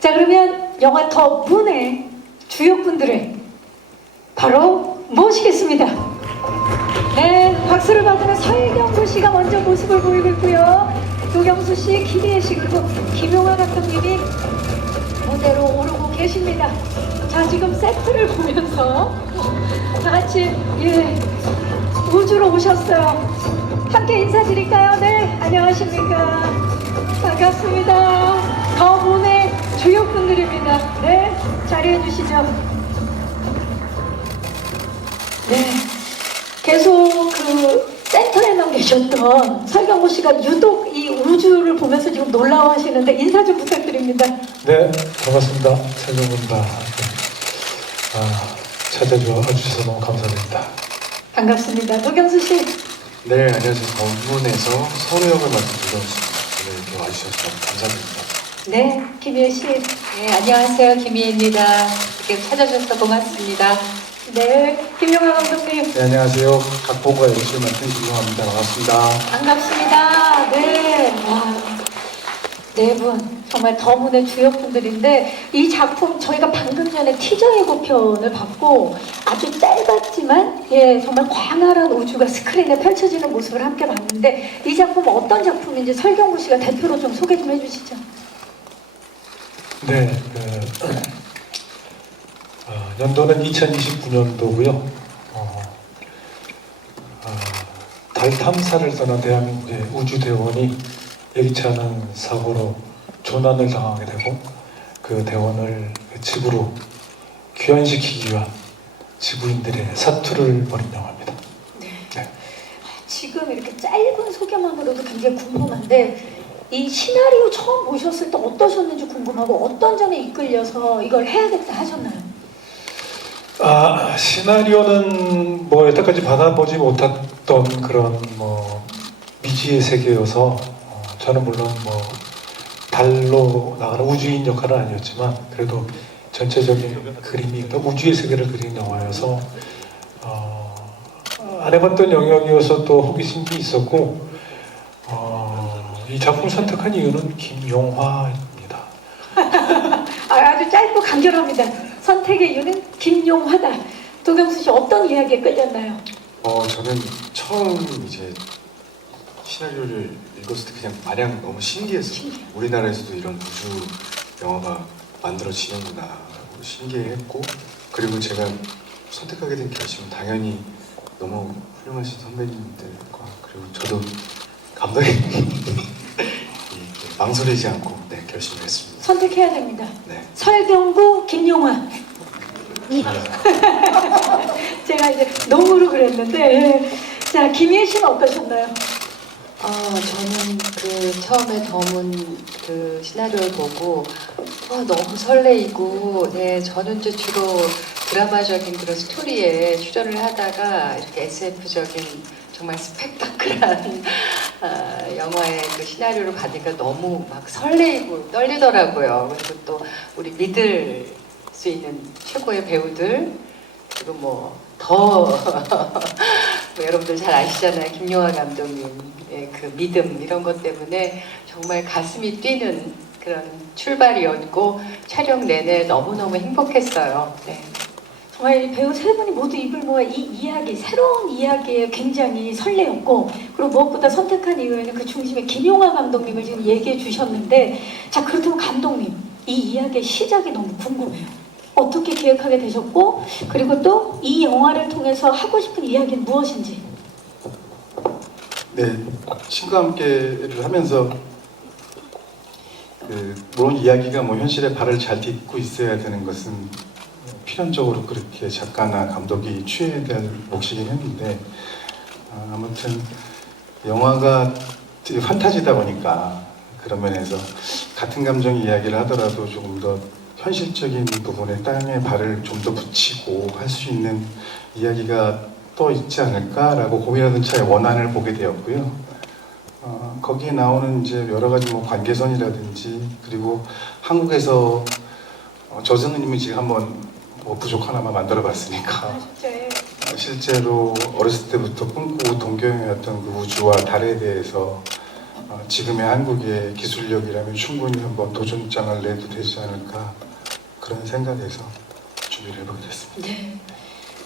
자, 그러면 영화 더 문의 주역분들을 바로 모시겠습니다. 네, 박수를 받으면 설경구 씨가 먼저 모습을 보이고 있고요. 도경수 씨, 김희애 씨, 그리고 김용화 감독님이 무대로 오르고 계십니다. 자, 지금 세트를 보면서 다 같이 우주로 오셨어요. 함께 인사드릴까요? 네, 안녕하십니까. 반갑습니다. 더 문의 주역분들입니다. 네, 자리해 주시죠. 네, 계속 그 센터에만 계셨던 설경구 씨가 유독 이 우주를 보면서 지금 놀라워하시는데 인사 좀 부탁드립니다. 네, 반갑습니다. 설경구입니다. 찾아주셔서 너무 감사드립니다. 반갑습니다. 도경수 씨. 네, 안녕하세요. 더문에서 서로 역을 맡은 도경수입니다. 오늘 이렇게 와주셔서 너무 감사드립니다. 네, 김희애 씨. 네, 안녕하세요. 김희애입니다. 이렇게 찾아주셔서 고맙습니다. 네, 김용화 감독님. 네, 안녕하세요. 각본과 연출을 맡은 김용화입니다. 반갑습니다. 반갑습니다. 네, 와, 네 분 정말 더문의 주역분들인데 이 작품 저희가 방금 전에 티저 예고편을 봤고 아주 짧았지만 정말 광활한 우주가 스크린에 펼쳐지는 모습을 함께 봤는데 이 작품 어떤 작품인지 설경구 씨가 대표로 좀 소개 좀 해주시죠. 네, 연도는 2029년도고요. 달 탐사를 떠난 대한민국의 우주대원이 예기치 않은 사고로 조난을 당하게 되고 그 대원을 집으로 귀환시키기 위한 지구인들의 사투를 벌인 영화입니다. 네. 지금 이렇게 짧은 소개만으로도 굉장히 궁금한데 이 시나리오 처음 보셨을 때 어떠셨는지 궁금하고 어떤 점에 이끌려서 이걸 해야겠다 하셨나요? 시나리오는 뭐 여태까지 받아보지 못했던 그런 미지의 세계여서 저는 물론 달로 나가는 우주인 역할은 아니었지만 그래도 전체적인 그림이 우주의 세계를 그린 영화여서 안 해봤던 영역이어서 또 호기심도 있었고 이 작품 선택한 이유는 김용화입니다. 아주 짧고 간결합니다. 선택의 이유는 김용화다. 도경수 씨 어떤 이야기에 끌렸나요? 저는 처음 이제 시나리오를 읽었을 때 그냥 마냥 너무 신기했어요. 우리나라에서도 이런 우주 영화가 만들어지는구나 라고 신기했고 그리고 제가 선택하게 된 결심은 당연히 너무 훌륭하신 선배님들과 그리고 저도 감독님 망설이지 않고 결심을 했습니다. 선택해야 됩니다. 네. 설경구, 김용화. 제가 이제 농으로 그랬는데 자, 김희애 씨는 어떠셨나요? 저는 그 처음에 더문 그 시나리오를 보고 너무 설레이고, 네, 저는 이제 주로 드라마적인 그런 스토리에 출연을 하다가 이렇게 SF적인 정말 스펙타클한 영화의 그 시나리오를 받으니까 너무 막 설레이고 떨리더라고요. 그리고 또 우리 믿을 수 있는 최고의 배우들 그리고 더 여러분들 잘 아시잖아요. 김용화 감독님의 그 믿음 이런 것 때문에 정말 가슴이 뛰는 그런 출발이었고 촬영 내내 너무너무 행복했어요. 네. 정말 이 배우 세 분이 모두 입을 모아 이 이야기, 새로운 이야기에 굉장히 설레었고 그리고 무엇보다 선택한 이유에는 그 중심에 김용화 감독님을 지금 얘기해 주셨는데 자, 그렇다면 감독님 이 이야기의 시작이 너무 궁금해요. 어떻게 기획하게 되셨고 그리고 또 이 영화를 통해서 하고 싶은 이야기는 무엇인지. 네, 신과 함께를 하면서 물론 이야기가 현실에 발을 잘 딛고 있어야 되는 것은 필연적으로 그렇게 작가나 감독이 취해야 될 몫이긴 했는데 아무튼 영화가 판타지다 보니까 그런 면에서 같은 감정 이야기를 하더라도 조금 더 현실적인 부분에 땅에 발을 좀 더 붙이고 할 수 있는 이야기가 또 있지 않을까라고 고민하던 차에 원안을 보게 되었고요. 거기에 나오는 이제 여러 가지 관계선이라든지 그리고 한국에서 저승님이 지금 한번 부족 하나만 만들어봤으니까 실제로 어렸을 때부터 꿈꾸고 동경해왔던 그 우주와 달에 대해서 지금의 한국의 기술력이라면 충분히 한번 도전장을 내도 되지 않을까 그런 생각에서 준비를 해보게 됐습니다. 네.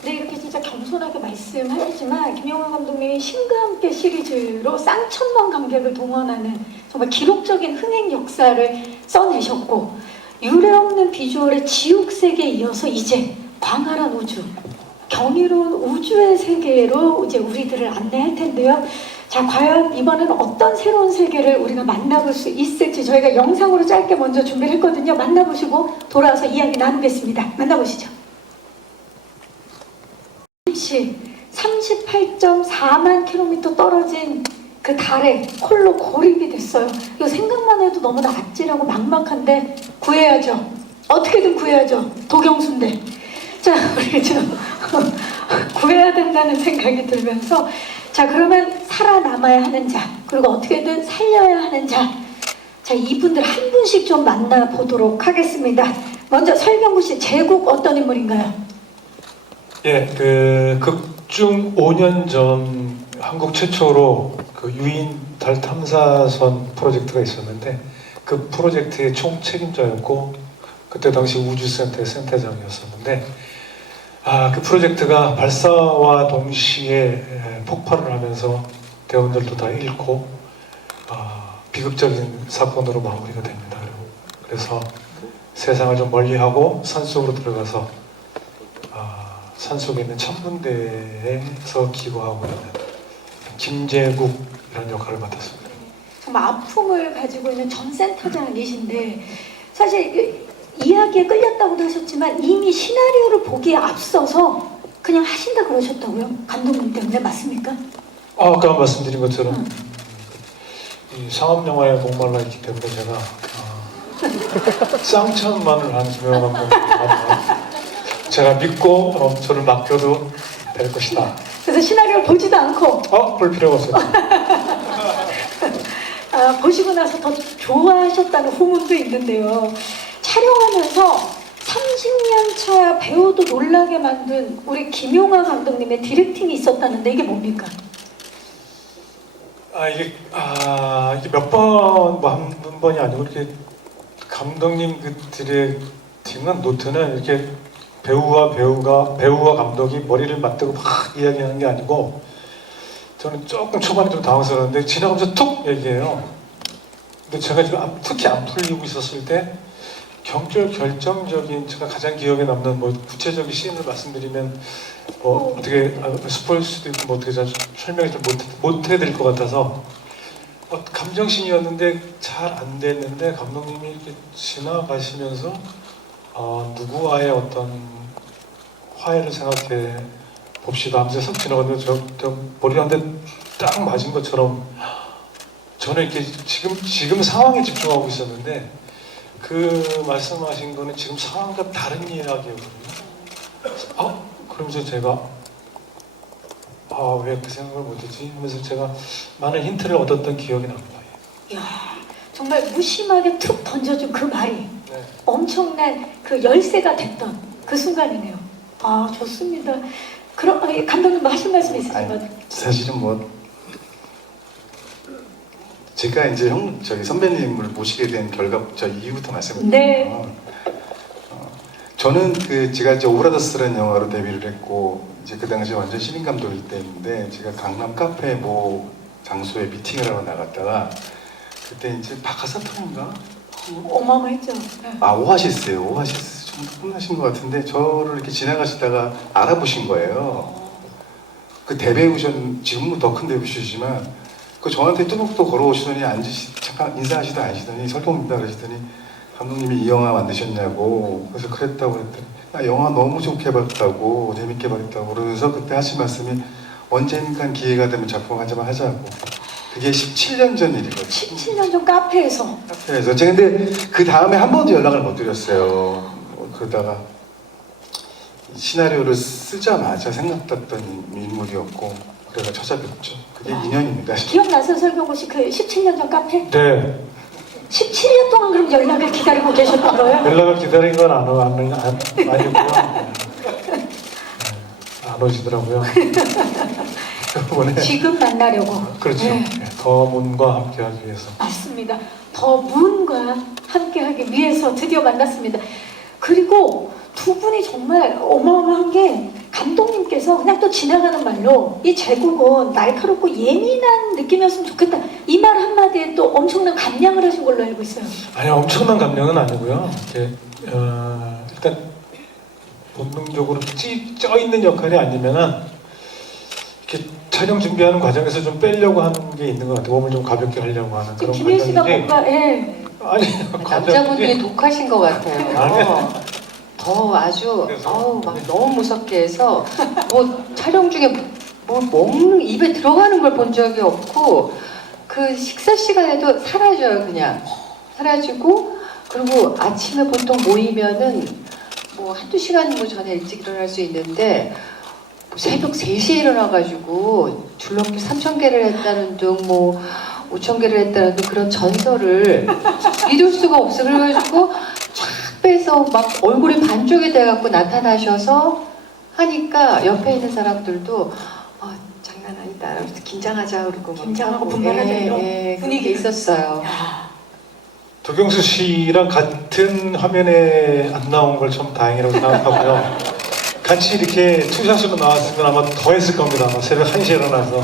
네, 이렇게 진짜 겸손하게 말씀하시지만 김영하 감독님이 신과 함께 시리즈로 쌍천만 관객을 동원하는 정말 기록적인 흥행 역사를 써내셨고 유례없는 비주얼의 지옥 세계에 이어서 이제 광활한 우주, 경이로운 우주의 세계로 이제 우리들을 안내할 텐데요. 자, 과연 이번에는 어떤 새로운 세계를 우리가 만나볼 수 있을지 저희가 영상으로 짧게 먼저 준비를 했거든요. 만나보시고 돌아와서 이야기 나누겠습니다. 만나보시죠. 38.4만 킬로미터 떨어진 그 달에 홀로 고립이 됐어요. 이거 생각만 해도 너무나 아찔하고 막막한데 구해야죠. 어떻게든 구해야죠. 도경수인데. 자, 우리 좀 구해야 된다는 생각이 들면서 자, 그러면 살아남아야 하는 자, 그리고 어떻게든 살려야 하는 자, 자, 이분들 한 분씩 좀 만나보도록 하겠습니다. 먼저 설경구 씨, 제국 어떤 인물인가요? 예, 그 극중 5년 전 한국 최초로 그 유인 달 탐사선 프로젝트가 있었는데 그 프로젝트의 총 책임자였고 그때 당시 우주센터의 센터장이었었는데 그 프로젝트가 발사와 동시에 폭발을 하면서 대원들도 다 잃고 비극적인 사건으로 마무리가 됩니다. 그래서 세상을 좀 멀리하고 산속으로 들어가서 산속에 있는 천문대에서 기거하고 있는 김제국 이런 역할을 맡았습니다. 정말 아픔을 가지고 있는 전 센터장이신데 사실 그 이야기에 끌렸다고도 하셨지만 이미 시나리오를 보기에 앞서서 그냥 하신다 그러셨다고요? 감독님 때문에 맞습니까? 아까 말씀드린 것처럼 이 상업 영화에 목말라 있기 때문에 제가 쌍천만을 한 김영하 감독님 제가 믿고 저를 맡겨도 될 것이다. 그래서 시나리오를 보지도 않고 볼 필요가 없어요. 보시고 나서 더 좋아하셨다는 후문도 있는데요. 촬영하면서 30년 차 배우도 놀라게 만든 우리 김용하 감독님의 디렉팅이 있었다는데 이게 뭡니까? 이게 몇 번, 한 번이 아니고 이렇게 감독님 그 디렉팅은 노트는 이렇게 배우와 감독이 머리를 맞대고 막 이야기하는 게 아니고 저는 조금 초반에 좀 당황스러웠는데 지나가면서 툭 얘기해요. 근데 제가 지금 특히 안 풀리고 있었을 때 결정적인 제가 가장 기억에 남는 구체적인 씬을 말씀드리면 어떻게 스포일 수도 있고 어떻게 잘 설명을 못 해드릴 것 같아서 감정씬이었는데 잘 안 됐는데 감독님이 이렇게 지나가시면서 누구와의 어떤 화해를 생각해 봅시다 하면서 싹 지나가는데 저 머리 한 대 딱 맞은 것처럼 저는 이렇게 지금 상황에 집중하고 있었는데 그 말씀하신 거는 지금 상황과 다른 이야기였거든요. 그러면서 제가 왜 그 생각을 못했지? 하면서 제가 많은 힌트를 얻었던 기억이 납니다. 이야, 정말 무심하게 툭 던져준 그 말이 네. 엄청난 그 열쇠가 됐던 그 순간이네요. 좋습니다. 그럼 감독님 뭐 하실 말씀 있으신가요? 사실은 제가 이제 선배님을 모시게 된 결과부터 이유부터 말씀드릴게요. 네. 저는 제가 이제 오브라더스라는 영화로 데뷔를 했고 이제 그 당시에 완전 신인 감독일 때인데 제가 강남 카페 장소에 미팅을 하러 나갔다가 그때 이제 바카사톤인가? 어마어마했죠. 오아시스예요. 오아시스 좀 혼나신 것 같은데 저를 이렇게 지나가시다가 알아보신 거예요. 그 대배우션 지금은 더 큰 대배우시지만 저한테 뚜벅뚜벅 걸어오시더니 잠깐 인사하시다 앉으시더니 설경입니다 그러시더니 감독님이 이 영화 만드셨냐고 그래서 그랬다고 그랬더니 영화 너무 좋게 봤다고 재밌게 봤다고 그러면서 그때 하신 말씀이 언젠간 기회가 되면 작품 한잔 하자고 그게 17년 전 일이거든요. 17년 전 카페에서. 제가 근데 그 다음에 한 번도 연락을 못 드렸어요. 그러다가 시나리오를 쓰자마자 생각났던 인물이었고 그래가 찾아뵙죠. 그게 인연입니다. 기억나세요, 설경구 씨? 그 17년 전 카페? 네. 17년 동안 그럼 연락을 기다리고 계셨던 거예요? 연락을 기다린 건 아니고요. 안 오시더라고요. 이번에 지금 만나려고. 그렇죠. 네. 더문과 함께하기 위해서. 맞습니다. 더 문과 함께하기 위해서 드디어 만났습니다. 그리고 두 분이 정말 어마어마한 게 감독님께서 그냥 또 지나가는 말로 이 제국은 날카롭고 예민한 느낌이었으면 좋겠다. 이 말 한마디에 또 엄청난 감량을 하신 걸로 알고 있어요. 아니 엄청난 감명은 아니고요. 이렇게 일단 본능적으로 쪄 있는 역할이 아니면은 이렇게 촬영 준비하는 과정에서 좀 빼려고 하는 게 있는 것 같아요. 몸을 좀 가볍게 하려고 하는 그런 김혜 씨가 과정인지. 뭔가 아니 남자분들이 독하신 것 같아요. 아니요. 더 아주 그래서- 막 너무 무섭게 해서 뭐 촬영 중에 뭐 먹는 입에 들어가는 걸 본 적이 없고 그 식사 시간에도 사라져요. 그냥 사라지고 그리고 아침에 보통 모이면은 뭐 한두 시간 뭐 전에 일찍 일어날 수 있는데 뭐 새벽 3시에 일어나가지고 줄넘기 3,000개를 했다는 둥 뭐 5,000개를 했다는 둥 그런 전설을 믿을 수가 없어. 그래가지고 쫙 빼서 막 얼굴이 반쪽이 돼갖고 나타나셔서 하니까 옆에 있는 사람들도 장난 아니다. 그래서 긴장하자 그러고 막 긴장하고 하고. 분발하자 이런 분위기 분위기. 있었어요. 도경수 씨랑 같은 화면에 안 나온 걸 참 다행이라고 생각하고요. 같이 이렇게 투샷으로 나왔으면 아마 더 했을 겁니다. 아마 새벽 1시에 일어나서.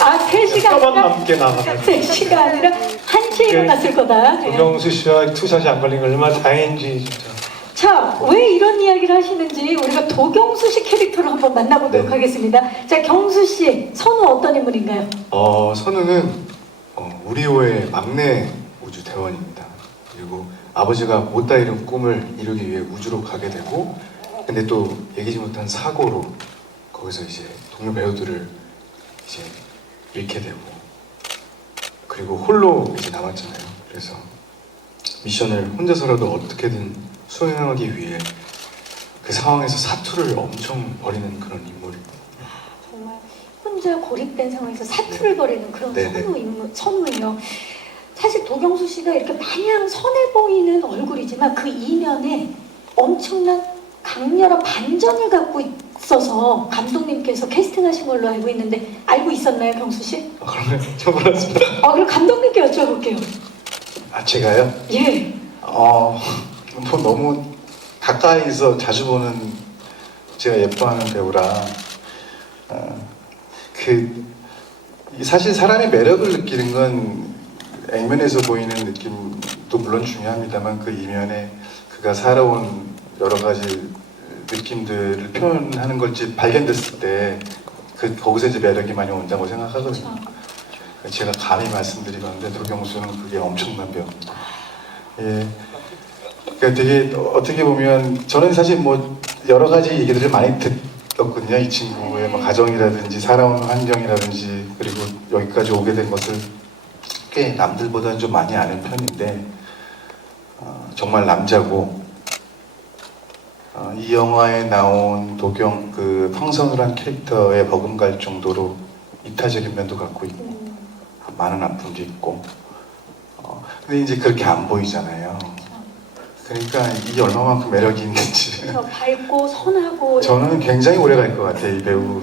아, 3시가 뼈만 아니라 남게 나가가지고. 3시가 아니라 1시에 일어났을 거다. 예. 도경수 씨와 투샷이 안 걸린 게 얼마나 다행인지 진짜. 자, 왜 이런 이야기를 하시는지 우리가 도경수 씨 캐릭터를 한번 만나보도록 네. 하겠습니다. 자, 경수 씨, 선우 어떤 인물인가요? 선우는 우리호의 막내 우주 대원입니다. 그리고 아버지가 못다 이룬 꿈을 이루기 위해 우주로 가게 되고, 근데 또 얘기지 못한 사고로 거기서 이제 동료 배우들을 이제 잃게 되고, 그리고 홀로 이제 남았잖아요. 그래서 미션을 혼자서라도 어떻게든 수행하기 위해 그 상황에서 사투를 엄청 벌이는 그런 인물입니다. 정말 혼자 고립된 상황에서 사투를 벌이는 그런 네네. 선우예요. 사실 도경수 씨가 이렇게 마냥 선해 보이는 얼굴이지만 그 이면에 엄청난 강렬한 반전을 갖고 있어서 감독님께서 캐스팅하신 걸로 알고 있는데 알고 있었나요, 경수 씨? 그러면 처음 알았습니다. 그럼 감독님께 여쭤볼게요. 아 제가요? 예. 뭐 너무 가까이서 자주 보는 제가 예뻐하는 배우라 사실 사람의 매력을 느끼는 건 액면에서 보이는 느낌도 물론 중요합니다만 그 이면에 그가 살아온 여러 가지 느낌들을 표현하는 걸지 발견됐을 때 거기서 이제 매력이 많이 온다고 생각하거든요. 제가 감히 말씀드리건데 도경수는 그게 엄청난 배우입니다. 예. 그러니까 되게 어떻게 보면 저는 사실 뭐 여러 가지 얘기들을 많이 듣거든요. 이 친구의 뭐 가정이라든지 살아온 환경이라든지 그리고 여기까지 오게 된 것을 꽤 남들보다는 좀 많이 아는 편인데 정말 남자고 이 영화에 나온 그 황선우란 캐릭터에 버금갈 정도로 이타적인 면도 갖고 있고 많은 아픔도 있고 근데 이제 그렇게 안 보이잖아요. 그러니까 이게 얼마만큼 매력이 있는지 밝고 선하고 저는 굉장히 오래 갈 것 같아요. 이 배우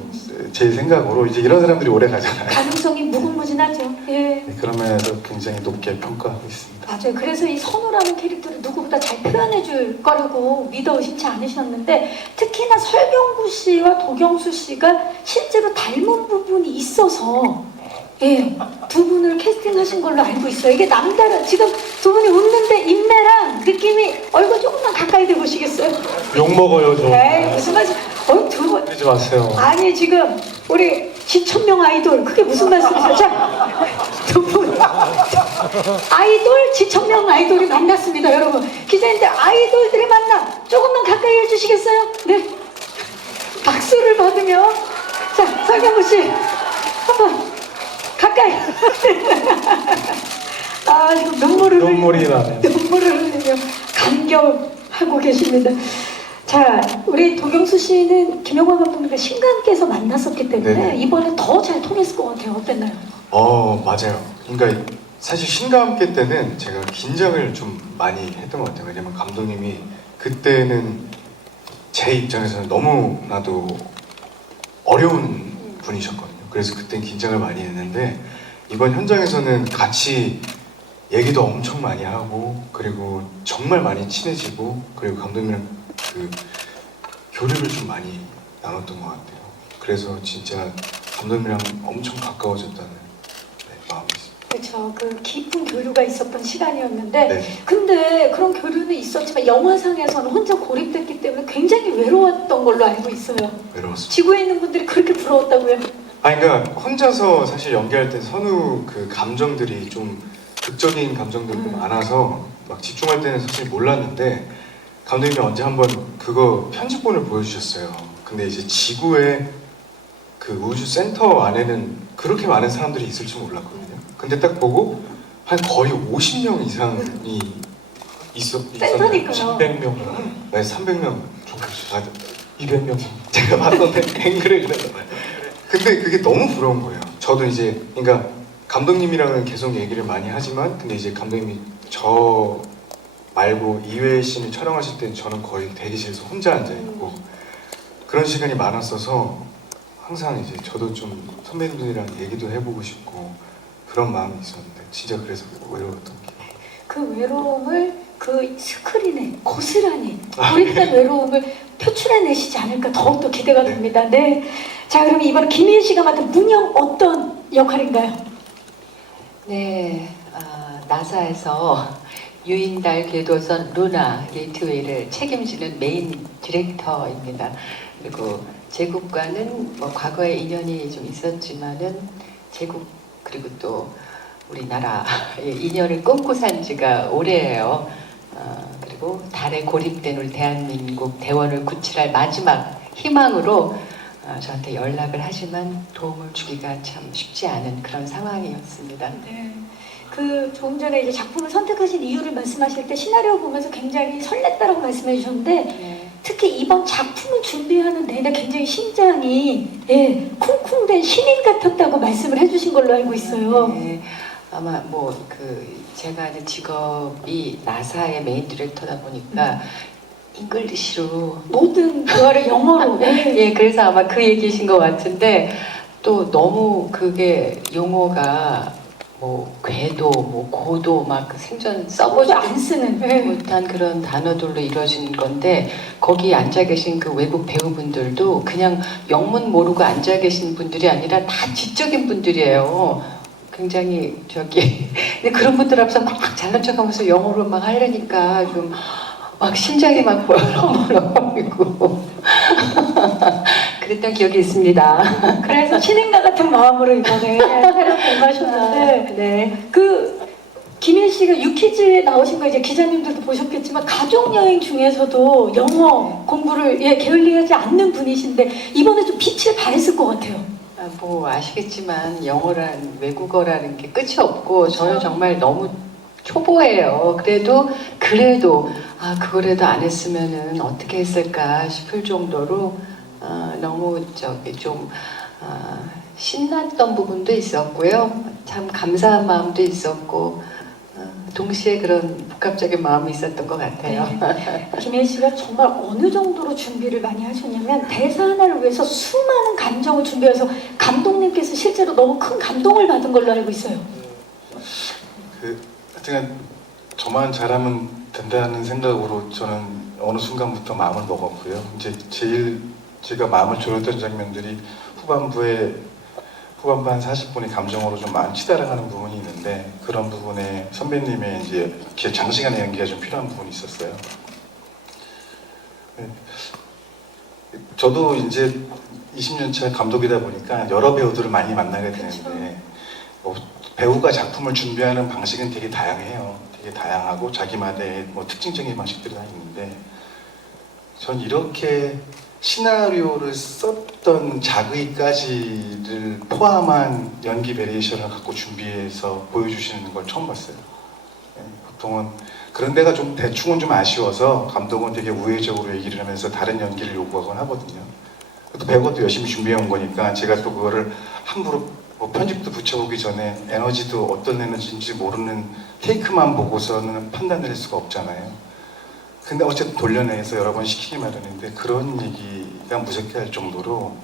제 생각으로 이제 이런 사람들이 오래 가잖아요. 가능성이 무궁무진하죠. 예. 네, 그런 면에서 굉장히 높게 평가하고 있습니다. 맞아요. 그래서 이 선우라는 캐릭터를 누구보다 잘 표현해 줄 거라고 믿어 의심치 않으셨는데 특히나 설경구 씨와 도경수 씨가 실제로 닮은 부분이 있어서 두 분을 캐스팅하신 걸로 알고 있어요. 이게 남다른 지금 두 분이 웃는데 인매랑 느낌이 얼굴 조금만 가까이 대보시겠어요? 욕 먹어요 좀. 에이 무슨 말씀? 두 분. 그러지 마세요. 아니 지금 우리 지천명 아이돌 그게 무슨 말씀이세요? 자, 두 분 아이돌 지천명 아이돌이 만났습니다, 여러분. 기자님들 아이돌들의 만남 조금만 가까이 해주시겠어요? 네. 박수를 받으며 자 설경구 씨 한번 가까이. 아 지금 눈물이 나네. 눈물을 흘리며 감격하고 계십니다. 자, 우리 도경수 씨는 김영화 감독님과 신감께서 만났었기 때문에 네네. 이번에 더 잘 통했을 것 같아요. 어땠나요? 맞아요. 그러니까 사실 신과 함께 때는 제가 긴장을 좀 많이 했던 것 같아요. 왜냐면 감독님이 그때는 제 입장에서는 너무나도 어려운 분이셨거든요. 그래서 그땐 긴장을 많이 했는데 이번 현장에서는 같이 얘기도 엄청 많이 하고 그리고 정말 많이 친해지고 그리고 감독님이랑 그 교류를 좀 많이 나눴던 것 같아요. 그래서 진짜 감독님이랑 엄청 가까워졌다는 마음이 있습니다. 그렇죠. 그 깊은 교류가 있었던 시간이었는데 네. 근데 그런 교류는 있었지만 영화상에서는 혼자 고립됐기 때문에 굉장히 외로웠던 걸로 알고 있어요. 외로웠습니다. 지구에 있는 분들이 그렇게 부러웠다고요? 아니 그러니까 혼자서 사실 연기할 때 선우 그 감정들이 좀 극적인 감정들도 많아서 막 집중할 때는 사실 몰랐는데 감독님이 언제 한번 그거 편집본을 보여주셨어요. 근데 이제 지구의 그 우주 센터 안에는 그렇게 많은 사람들이 있을 줄 몰랐거든요. 근데 딱 보고 한 거의 50명 이상이 있었어요. 센터니까요. 300명, 네, 300명 정도. 200명. 제가 봤던데 앵글을 그래서 근데 그게 너무 부러운 거예요. 저도 이제 그러니까 감독님이랑은 계속 얘기를 많이 하지만 근데 이제 감독님이 저 말고 이외의 씬을 촬영하실 때는 저는 거의 대기실에서 혼자 앉아 있고 그런 시간이 많았어서 항상 이제 저도 좀 선배님들이랑 얘기도 해보고 싶고 그런 마음이 있었는데 진짜 그래서 외로웠던 게. 그 외로움을 그 스크린에 고스란히 고립된 외로움을 표출해내시지 않을까 더욱더 기대가 됩니다. 네. 자, 그럼 이번에 김희애 씨가 맡은 문영 어떤 역할인가요? 네, 나사에서 유인달 궤도선 루나 게이트웨이를 책임지는 메인 디렉터입니다. 그리고 제국과는 뭐 과거에 인연이 좀 있었지만은 제국 그리고 또 우리나라의 인연을 끊고 산 지가 오래예요. 그리고 달에 고립된 우리 대한민국 대원을 구출할 마지막 희망으로 저한테 연락을 하지만 도움을 주기가 참 쉽지 않은 그런 상황이었습니다. 네. 그 조금 전에 이제 작품을 선택하신 이유를 말씀하실 때 시나리오 보면서 굉장히 설렜다라고 말씀해 주셨는데 네. 특히 이번 작품을 준비하는 내내 굉장히 심장이 쿵쿵댄 신인 같았다고 말씀을 해주신 걸로 알고 있어요. 네, 아마 뭐 그 제가 이제 직업이 나사의 메인 디렉터다 보니까 잉글리시로 모든 대화를 영어로. 예, 그래서 아마 그 얘기신 것 같은데 또 너무 그게 용어가 뭐 궤도, 뭐 고도 막 그 생전 써보지 안 쓰는. 못한 그런 단어들로 이루어진 건데 거기 앉아 계신 그 외국 배우분들도 그냥 영문 모르고 앉아 계신 분들이 아니라 다 지적인 분들이에요. 굉장히 저기 근데 그런 분들 앞에서 막 잘난 척하면서 영어로 막 하려니까 좀 막 심장이 막 벌렁벌렁거리고 그랬던 기억이 있습니다. 그래서 신인과 같은 마음으로 이번에 새로 공부하셨는데 네. 그 김혜 씨가 유퀴즈에 나오신 거 이제 기자님들도 보셨겠지만 가족 여행 중에서도 영어 공부를 게을리하지 않는 분이신데 이번에 좀 빛을 발했을 것 같아요. 뭐 아시겠지만 영어란 외국어라는 게 끝이 없고 저는 정말 너무 초보예요. 그래도 그거라도 안 했으면은 어떻게 했을까 싶을 정도로 너무 저기 좀 신났던 부분도 있었고요. 참 감사한 마음도 있었고 동시에 그런 복합적인 마음이 있었던 것 같아요. 네. 김혜 씨가 정말 어느 정도로 준비를 많이 하셨냐면 대사 하나를 위해서 수많은 감정을 준비해서 감독님께서 실제로 너무 큰 감동을 받은 걸로 알고 있어요. 하여튼 저만 잘하면 된다는 생각으로 저는 어느 순간부터 마음을 먹었고요. 이제 제일 제가 마음을 졸였던 장면들이 후반부 한 40분이 감정으로 좀 많이 치달아가는 부분이 있는데 그런 부분에 선배님의 이제 장시간의 연기가 좀 필요한 부분이 있었어요. 저도 이제 20년차 감독이다 보니까 여러 배우들을 많이 만나게 되는데 배우가 작품을 준비하는 방식은 되게 다양해요. 되게 다양하고 자기만의 특징적인 방식들이 다 있는데 전 이렇게 시나리오를 썼던 자의까지를 포함한 연기 베리에이션을 갖고 준비해서 보여주시는 걸 처음 봤어요. 보통은 그런 데가 좀 대충은 좀 아쉬워서 감독은 되게 우회적으로 얘기를 하면서 다른 연기를 요구하곤 하거든요. 또 배우가 또 열심히 준비해 온 거니까 제가 또 그거를 함부로 편집도 붙여보기 전에 에너지도 어떤 에너지인지 모르는 테이크만 보고서는 판단을 할 수가 없잖아요. 근데 어쨌든 돌려내서 여러 번 시키기 마련인데 그런 얘기가 무섭게 할 정도로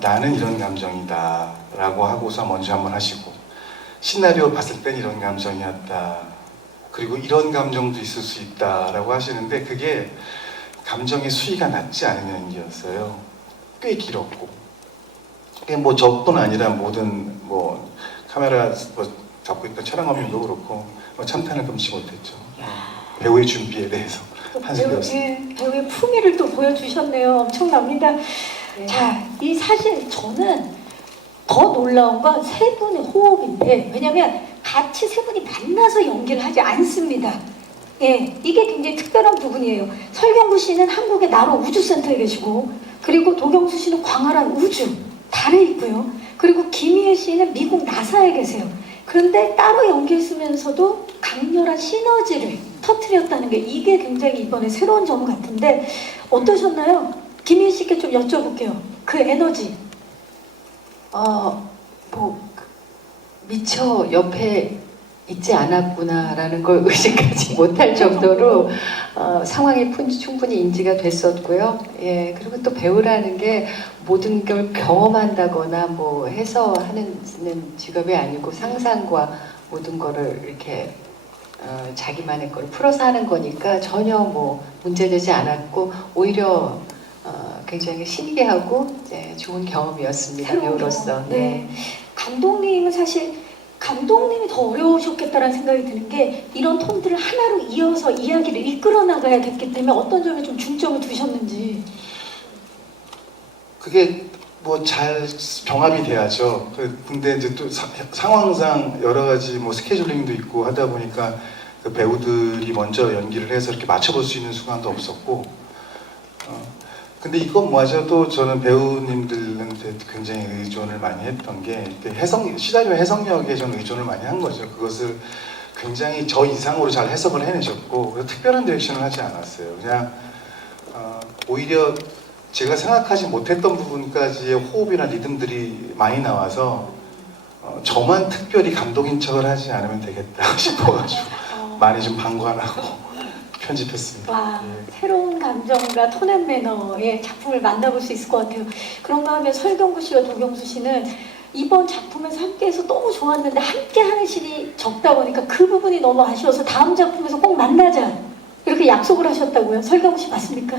나는 이런 감정이다라고 하고서 먼저 한번 하시고 시나리오 봤을 땐 이런 감정이었다. 그리고 이런 감정도 있을 수 있다라고 하시는데 그게 감정의 수위가 낮지 않은 연기였어요. 꽤 길었고. 그게 뭐 저뿐 아니라 모든 뭐 카메라 뭐 잡고 있던 촬영감독도 그렇고 뭐 참탄을 금치 못했죠. 배우의 준비에 대해서 한숨 배웠습니다. 네, 배우의 품위를 또 보여주셨네요. 엄청납니다. 네. 자, 이 사실 저는 더 놀라운 건 세 분의 호흡인데 왜냐면 같이 세 분이 만나서 연기를 하지 않습니다. 예, 이게 굉장히 특별한 부분이에요. 설경구 씨는 한국의 나로 우주센터에 계시고 그리고 도경수 씨는 광활한 우주 달에 있고요. 그리고 김희애 씨는 미국 나사에 계세요. 그런데 따로 연기했으면서도 강렬한 시너지를 터뜨렸다는 게 이게 굉장히 이번에 새로운 점 같은데 어떠셨나요? 김희애 씨께 좀 여쭤볼게요. 그 에너지. 뭐 미처 옆에 있지 않았구나라는 걸 의식하지 못할 정도로 상황이 충분히 인지가 됐었고요. 예, 그리고 또 배우라는 게 모든 걸 경험한다거나 뭐 해서 하는 직업이 아니고 상상과 모든 거를 이렇게 자기만의 걸 풀어서 하는 거니까 전혀 뭐 문제되지 않았고 오히려 굉장히 신기하고 좋은 경험이었습니다. 새로운 배우로서. 경험. 네. 감독님은 사실 감독님이 더 어려우셨겠다라는 생각이 드는 게 이런 톤들을 하나로 이어서 이야기를 이끌어 나가야 됐기 때문에 어떤 점에 좀 중점을 두셨는지. 그게 뭐 잘 병합이 돼야죠. 근데 이제 또 상황상 여러 가지 뭐 스케줄링도 있고 하다 보니까 그 배우들이 먼저 연기를 해서 이렇게 맞춰볼 수 있는 순간도 없었고. 근데 이건 뭐하셔도 저는 배우님들한테 굉장히 의존을 많이 했던 게 시나리오 해석력에 저는 의존을 많이 한 거죠. 그것을 굉장히 저 이상으로 잘 해석을 해내셨고 특별한 디렉션을 하지 않았어요. 그냥 오히려 제가 생각하지 못했던 부분까지의 호흡이나 리듬들이 많이 나와서 저만 특별히 감독인 척을 하지 않으면 되겠다 싶어가지고 많이 좀 방관하고 편집했습니다. 와, 예. 새로운 감정과 톤앤 매너의 작품을 만나볼 수 있을 것 같아요. 그런가 하면 설경구 씨와 도경수 씨는 이번 작품에서 함께해서 너무 좋았는데 함께하는 신이 적다 보니까 그 부분이 너무 아쉬워서 다음 작품에서 꼭 만나자 이렇게 약속을 하셨다고요. 설경구 씨 맞습니까?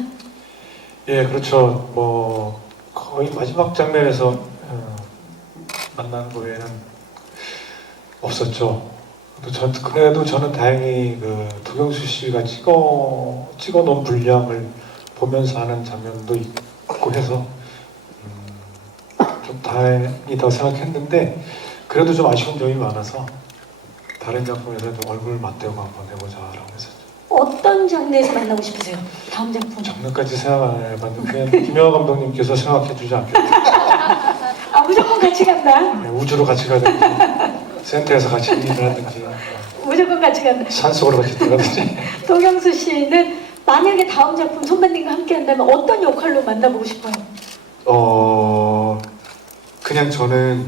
예, 그렇죠. 뭐 거의 마지막 장면에서 만난 거 외에는 없었죠. 그래도 저는 다행히 그 도경수 씨가 찍어놓은 분량을 보면서 하는 장면도 있고 해서 좀 다행이다고 생각했는데 그래도 좀 아쉬운 점이 많아서 다른 작품에서도 얼굴 맞대고 한번 해보자라고 해서 어떤 장르에서 만나고 싶으세요? 다음 작품. 장르까지 생각 안 해봤는데 김영하 감독님께서 생각해주지 않겠다. 아, 무조건 같이 간다. 네, 우주로 같이 가든지 센터에서 같이 일을 하든지 무조건 같이 간다. 산속으로 같이 들어가든지. 도경수 씨는 만약에 다음 작품 선배님과 함께 한다면 어떤 역할로 만나보고 싶어요? 그냥 저는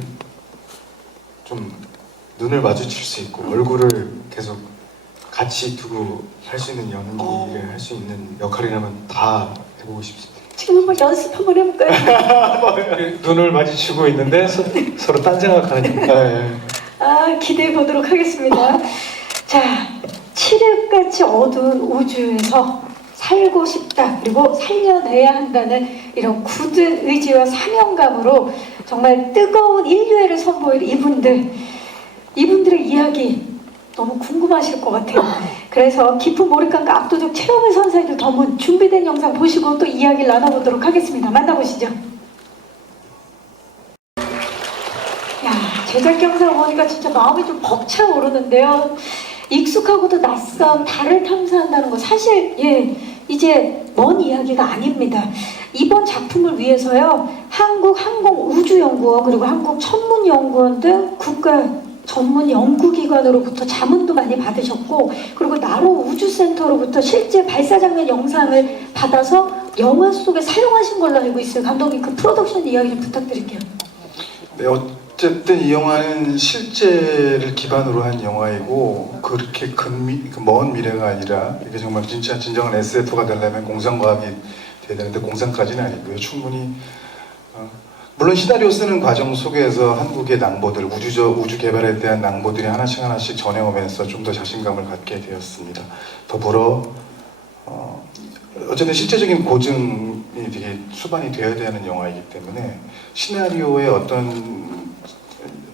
좀 눈을 마주칠 수 있고 얼굴을 계속 같이 두고 할 수 있는 연기를 할 수 있는 역할이라면 다 해보고 싶습니다. 지금 한번 연습 한번 해볼까요? 눈을 마주치고 있는데 서로 딴 생각하는. 네. 아, 기대해 보도록 하겠습니다. 자, 칠흑같이 어두운 우주에서 살고 싶다 그리고 살려내야 한다는 이런 굳은 의지와 사명감으로 정말 뜨거운 인류애를 선보일 이분들의 이야기 너무 궁금하실 것 같아요. 그래서 깊은 몰입감과 압도적 체험을 선사해줄 더문 준비된 영상 보시고 또 이야기를 나눠보도록 하겠습니다. 만나보시죠. 야, 제작 영상 보니까 진짜 마음이 좀 벅차오르는데요. 익숙하고도 낯선 달을 탐사한다는 거 사실 이제 먼 이야기가 아닙니다. 이번 작품을 위해서요, 한국항공우주연구원 그리고 한국천문연구원 등 국가 전문 연구기관으로부터 자문도 많이 받으셨고 그리고 나로 우주센터로부터 실제 발사 장면 영상을 받아서 영화 속에 사용하신 걸로 알고 있어요. 감독님 그 프로덕션 이야기 좀 부탁드릴게요. 네, 어쨌든 이 영화는 실제를 기반으로 한 영화이고 그렇게 먼 미래가 아니라 이게 정말 진정한 SF가 되려면 공상과학이 돼야 되는데 공상까지는 아니고요. 충분히 물론 시나리오 쓰는 과정 속에서 한국의 낭보들, 우주 개발에 대한 낭보들이 하나씩 하나씩 전해오면서 좀 더 자신감을 갖게 되었습니다. 더불어 어쨌든 실제적인 고증이 되게 수반이 되어야 되는 영화이기 때문에 시나리오의 어떤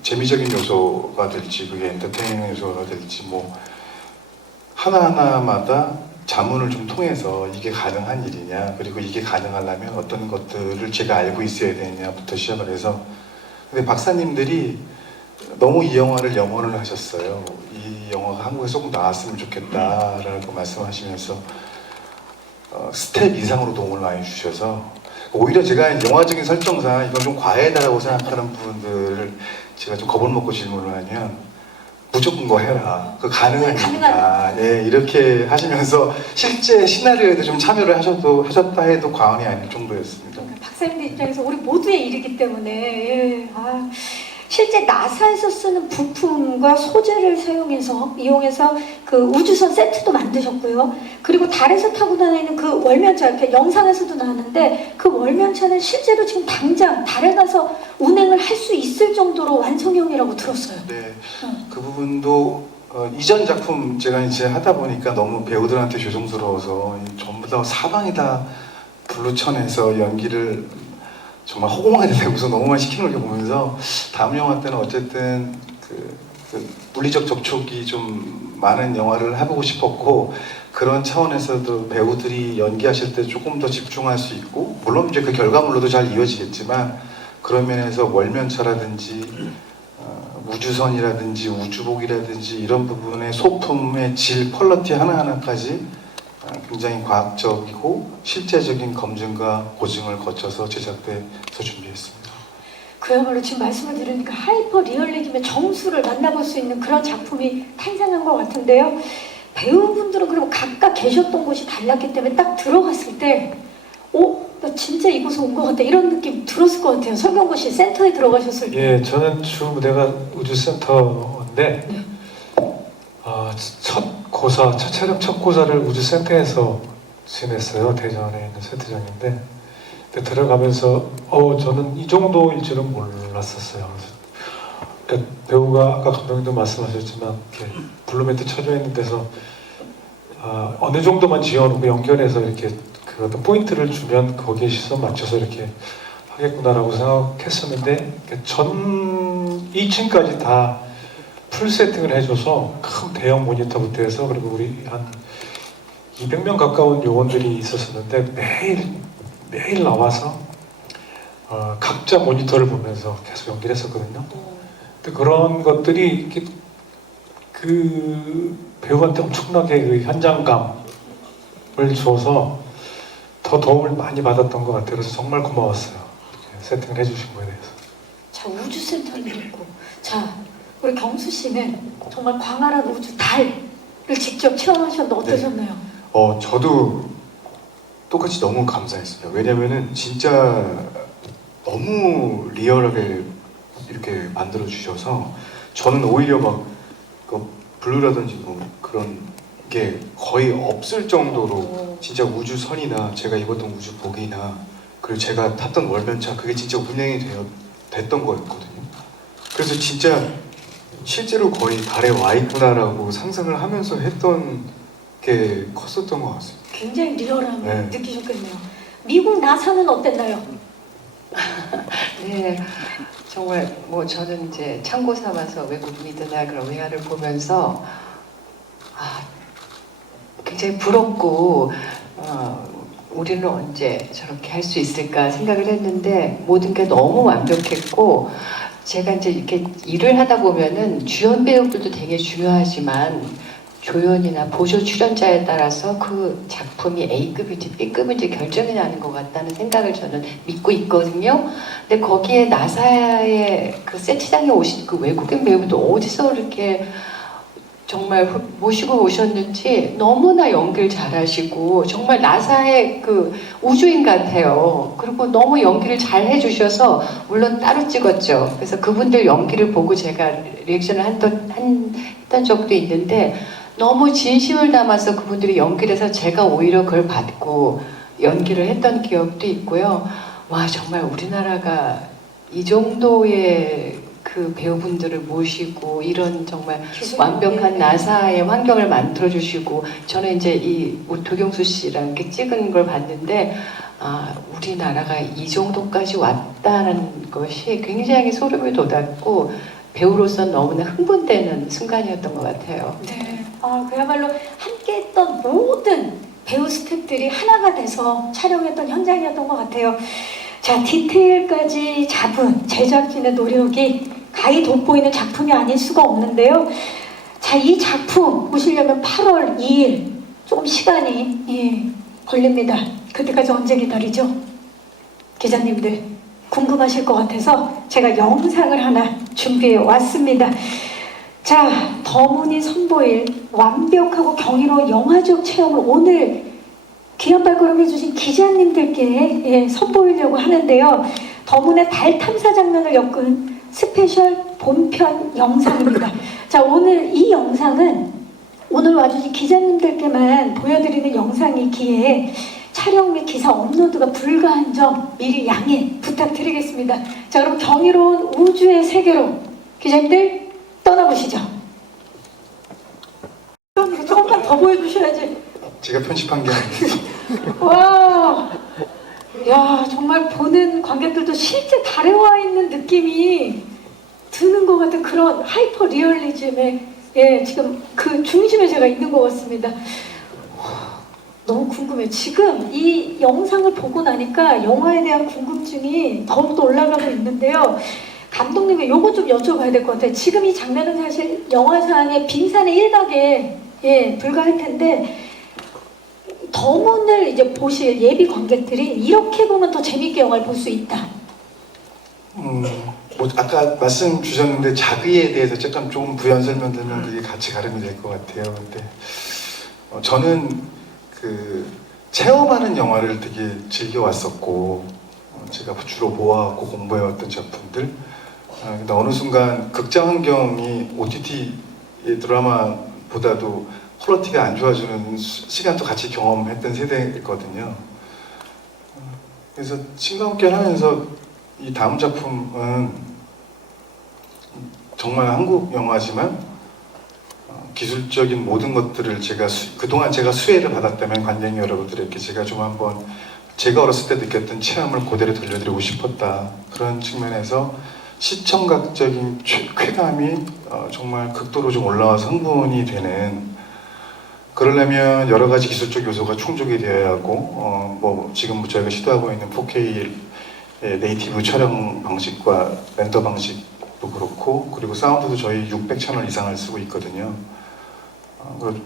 재미적인 요소가 될지 그게 엔터테이닝 요소가 될지 뭐 하나하나마다 자문을 좀 통해서 이게 가능한 일이냐 그리고 이게 가능하려면 어떤 것들을 제가 알고 있어야 되느냐부터 시작을 해서 근데 박사님들이 너무 이 영화를 염원을 하셨어요. 이 영화가 한국에서 꼭 나왔으면 좋겠다라고 말씀하시면서 스텝 이상으로 도움을 많이 주셔서 오히려 제가 영화적인 설정상 이건 좀 과해다라고 생각하는 부분들을 제가 좀 겁을 먹고 질문을 하면 무조건 거 해라. 그 가능한 일이다. 예, 이렇게 하시면서 실제 시나리오에도 좀 참여를 하셨다 해도 과언이 아닐 정도였습니다. 박사님들 입장에서 우리 모두의 일이기 때문에 예, 실제 나사에서 쓰는 부품과 소재를 이용해서 그 우주선 세트도 만드셨고요. 그리고 달에서 타고 다니는 그 월면차, 이렇게 영상에서도 나왔는데 그 월면차는 실제로 지금 당장 달에 가서 운행을 할 수 있을 정도로 완성형이라고 들었어요. 네, 그 부분도 이전 작품 제가 이제 하다 보니까 너무 배우들한테 죄송스러워서 전부 다 사방에다 블루천에서 연기를 정말 허공에 대고서 너무 많이 시키는 걸 보면서 다음 영화 때는 어쨌든 그 물리적 접촉이 좀 많은 영화를 해보고 싶었고 그런 차원에서도 배우들이 연기하실 때 조금 더 집중할 수 있고 물론 이제 그 결과물로도 잘 이어지겠지만 그런 면에서 월면차라든지 우주선이라든지 우주복이라든지 이런 부분의 소품의 질, 퀄리티 하나하나까지 굉장히 과학적이고 실제적인 검증과 고증을 거쳐서 제작돼서 준비했습니다. 그야말로 지금 말씀을 들으니까 하이퍼 리얼리즘의 정수를 만나볼 수 있는 그런 작품이 탄생한 것 같은데요. 배우분들은 그럼 각각 계셨던 곳이 달랐기 때문에 딱 들어갔을 때 나 진짜 이곳에 온 것 같다 이런 느낌 들었을 것 같아요. 설경구 씨 센터에 들어가셨을 때. 예, 저는 주 무대가 우주센터인데 네. 첫 촬영 첫 고사를 우주센터에서 지냈어요. 대전에 있는 세트장인데 근데 들어가면서 저는 이 정도일 줄은 몰랐었어요. 그러니까 배우가 아까 감독님도 말씀하셨지만 이렇게 블루멘트 쳐져 있는 데서 어느 정도만 지어놓고 연결해서 이렇게 그 어떤 포인트를 주면 거기에 시선 맞춰서 이렇게 하겠구나라고 생각했었는데 전 2층까지 다 풀 세팅을 해줘서 큰 대형 모니터부터 해서 그리고 우리 한 200명 가까운 요원들이 있었었는데 매일 나와서 각자 모니터를 보면서 계속 연기를 했었거든요. 근데 그런 것들이 이렇게 그 배우한테 엄청나게 그 현장감을 줘서 더 도움을 많이 받았던 것 같아요. 그래서 정말 고마웠어요. 이렇게 세팅을 해주신 거에 대해서. 자, 우주센터를 있고 자, 우리 경수 씨는 정말 광활한 우주 달을 직접 체험하셨는데 어떠셨나요? 저도 똑같이 너무 감사했어요. 왜냐면은 진짜 너무 리얼하게 이렇게 만들어 주셔서 저는 오히려 그 블루라든지 뭐 그런 게 거의 없을 정도로 진짜 우주선이나 제가 입었던 우주복이나 그리고 제가 탔던 월면차 그게 진짜 운행이 됐던 거였거든요. 그래서 진짜 실제로 거의 달에 와 있구나라고 상상을 하면서 했던 게 컸었던 것 같습니다. 굉장히 리얼함을 네. 느끼셨겠네요. 미국 나사는 어땠나요? 네, 정말 뭐 저는 이제 참고 삼아서 외국 미드나 그런 외화를 보면서 굉장히 부럽고 우리는 언제 저렇게 할 수 있을까 생각을 했는데 모든 게 너무 완벽했고 제가 이제 이렇게 일을 하다 보면은 주연 배우들도 되게 중요하지만 조연이나 보조 출연자에 따라서 그 작품이 A급인지 B급인지 결정이 나는 것 같다는 생각을 저는 믿고 있거든요. 근데 거기에 나사의 그 세트장에 오신 그 외국인 배우도 어디서 이렇게 정말 모시고 오셨는지 너무나 연기를 잘하시고 정말 나사의 그 우주인 같아요. 그리고 너무 연기를 잘 해주셔서 물론 따로 찍었죠. 그래서 그분들 연기를 보고 제가 리액션을 했던 적도 있는데 너무 진심을 담아서 그분들이 연기를 해서 제가 오히려 그걸 받고 연기를 했던 기억도 있고요. 와 정말 우리나라가 이 정도의 그 배우분들을 모시고 이런 정말 기술 완벽한 예. 나사의 환경을 만들어 주시고 저는 이제 이 도경수 씨랑 이렇게 찍은 걸 봤는데 아 우리나라가 이 정도까지 왔다는 것이 굉장히 소름이 돋았고 배우로서 너무나 흥분되는 순간이었던 것 같아요. 네. 그야말로 함께했던 모든 배우 스태프들이 하나가 돼서 촬영했던 현장이었던 것 같아요. 자, 디테일까지 잡은 제작진의 노력이 가히 돋보이는 작품이 아닐 수가 없는데요. 자, 이 작품 보시려면 8월 2일 조금 시간이 걸립니다. 그때까지 언제 기다리죠? 기자님들 궁금하실 것 같아서 제가 영상을 하나 준비해 왔습니다. 자, 더문이 선보일 완벽하고 경이로운 영화적 체험을 오늘 귀한 발걸음 해주신 기자님들께 선보이려고 하는데요. 더문의 달 탐사 장면을 엮은 스페셜 본편 영상입니다. 자, 오늘 이 영상은 오늘 와주신 기자님들께만 보여드리는 영상이기에 촬영 및 기사 업로드가 불가한 점 미리 양해 부탁드리겠습니다. 자, 그럼 경이로운 우주의 세계로 기자님들 떠나보시죠. 조금만 더 보여주셔야지. 제가 편집한 게 아니에요. 와, 야 정말 보는 관객들도 실제 달에 와 있는 느낌이 드는 것 같은 그런 하이퍼 리얼리즘의 지금 그 중심에 제가 있는 것 같습니다. 와, 너무 궁금해요. 지금 이 영상을 보고 나니까 영화에 대한 궁금증이 더욱더 올라가고 있는데요. 감독님께 요거 좀 여쭤봐야 될 것 같아요. 지금 이 장면은 사실 영화상의 빙산의 일각에 불과할 텐데 더문을 이제 보실 예비 관객들이 이렇게 보면 더 재밌게 영화를 볼 수 있다. 뭐 아까 말씀 주셨는데 자기에 대해서 조금 부연 설명드리면 그게 같이 가름이 될 것 같아요. 근데 저는 그 체험하는 영화를 되게 즐겨왔었고 제가 주로 모아갖고 공부해왔던 작품들. 근데 어느 순간 극장 환경이 OTT 드라마보다도 퀄리티가 안 좋아지는 시간도 같이 경험했던 세대거든요. 그래서 친구와 함께 하면서 이 다음 작품은 정말 한국 영화지만 기술적인 모든 것들을 그동안 제가 수혜를 받았다면 관객 여러분들에게 제가 좀 한번 제가 어렸을 때 느꼈던 체험을 그대로 들려드리고 싶었다. 그런 측면에서 시청각적인 쾌감이 정말 극도로 좀 올라와서 흥분이 되는, 그러려면 여러 가지 기술적 요소가 충족이 되어야 하고 뭐 지금 저희가 시도하고 있는 4K 네이티브 촬영 방식과 렌더 방식도 그렇고, 그리고 사운드도 저희 600채널 이상을 쓰고 있거든요.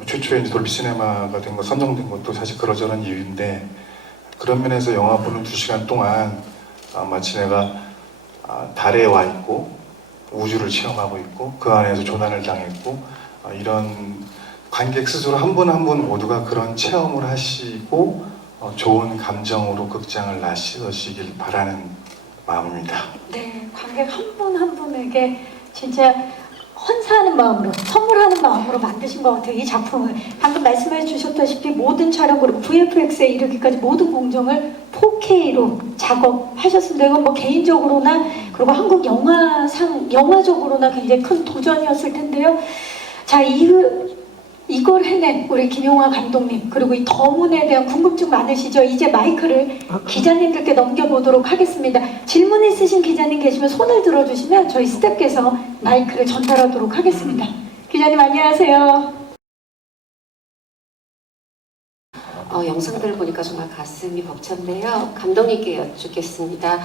최초에 이제 돌비 시네마가 된 거 선정된 것도 사실 그러저런 이유인데, 그런 면에서 영화 보는 2시간 동안 마치 내가 달에 와 있고 우주를 체험하고 있고 그 안에서 조난을 당했고 이런 관객 스스로 한 분 한 분 모두가 그런 체험을 하시고 좋은 감정으로 극장을 나시길 바라는 마음입니다. 네, 관객 한 분 한 분에게 진짜 헌사하는 마음으로, 선물하는 마음으로 만드신 것 같아요. 이 작품을 방금 말씀해 주셨다시피 모든 촬영 그리고 VFX에 이르기까지 모든 공정을 4K로 작업하셨습니다. 이건 뭐 개인적으로나 그리고 한국 영화적으로나 굉장히 큰 도전이었을 텐데요. 자, 이걸 해낸 우리 김용화 감독님, 그리고 이 더문에 대한 궁금증 많으시죠? 이제 마이크를 기자님들께 넘겨보도록 하겠습니다. 질문 있으신 기자님 계시면 손을 들어주시면 저희 스태프께서 마이크를 전달하도록 하겠습니다. 기자님 안녕하세요. 영상들을 보니까 정말 가슴이 벅찬데요. 감독님께 여쭙겠습니다.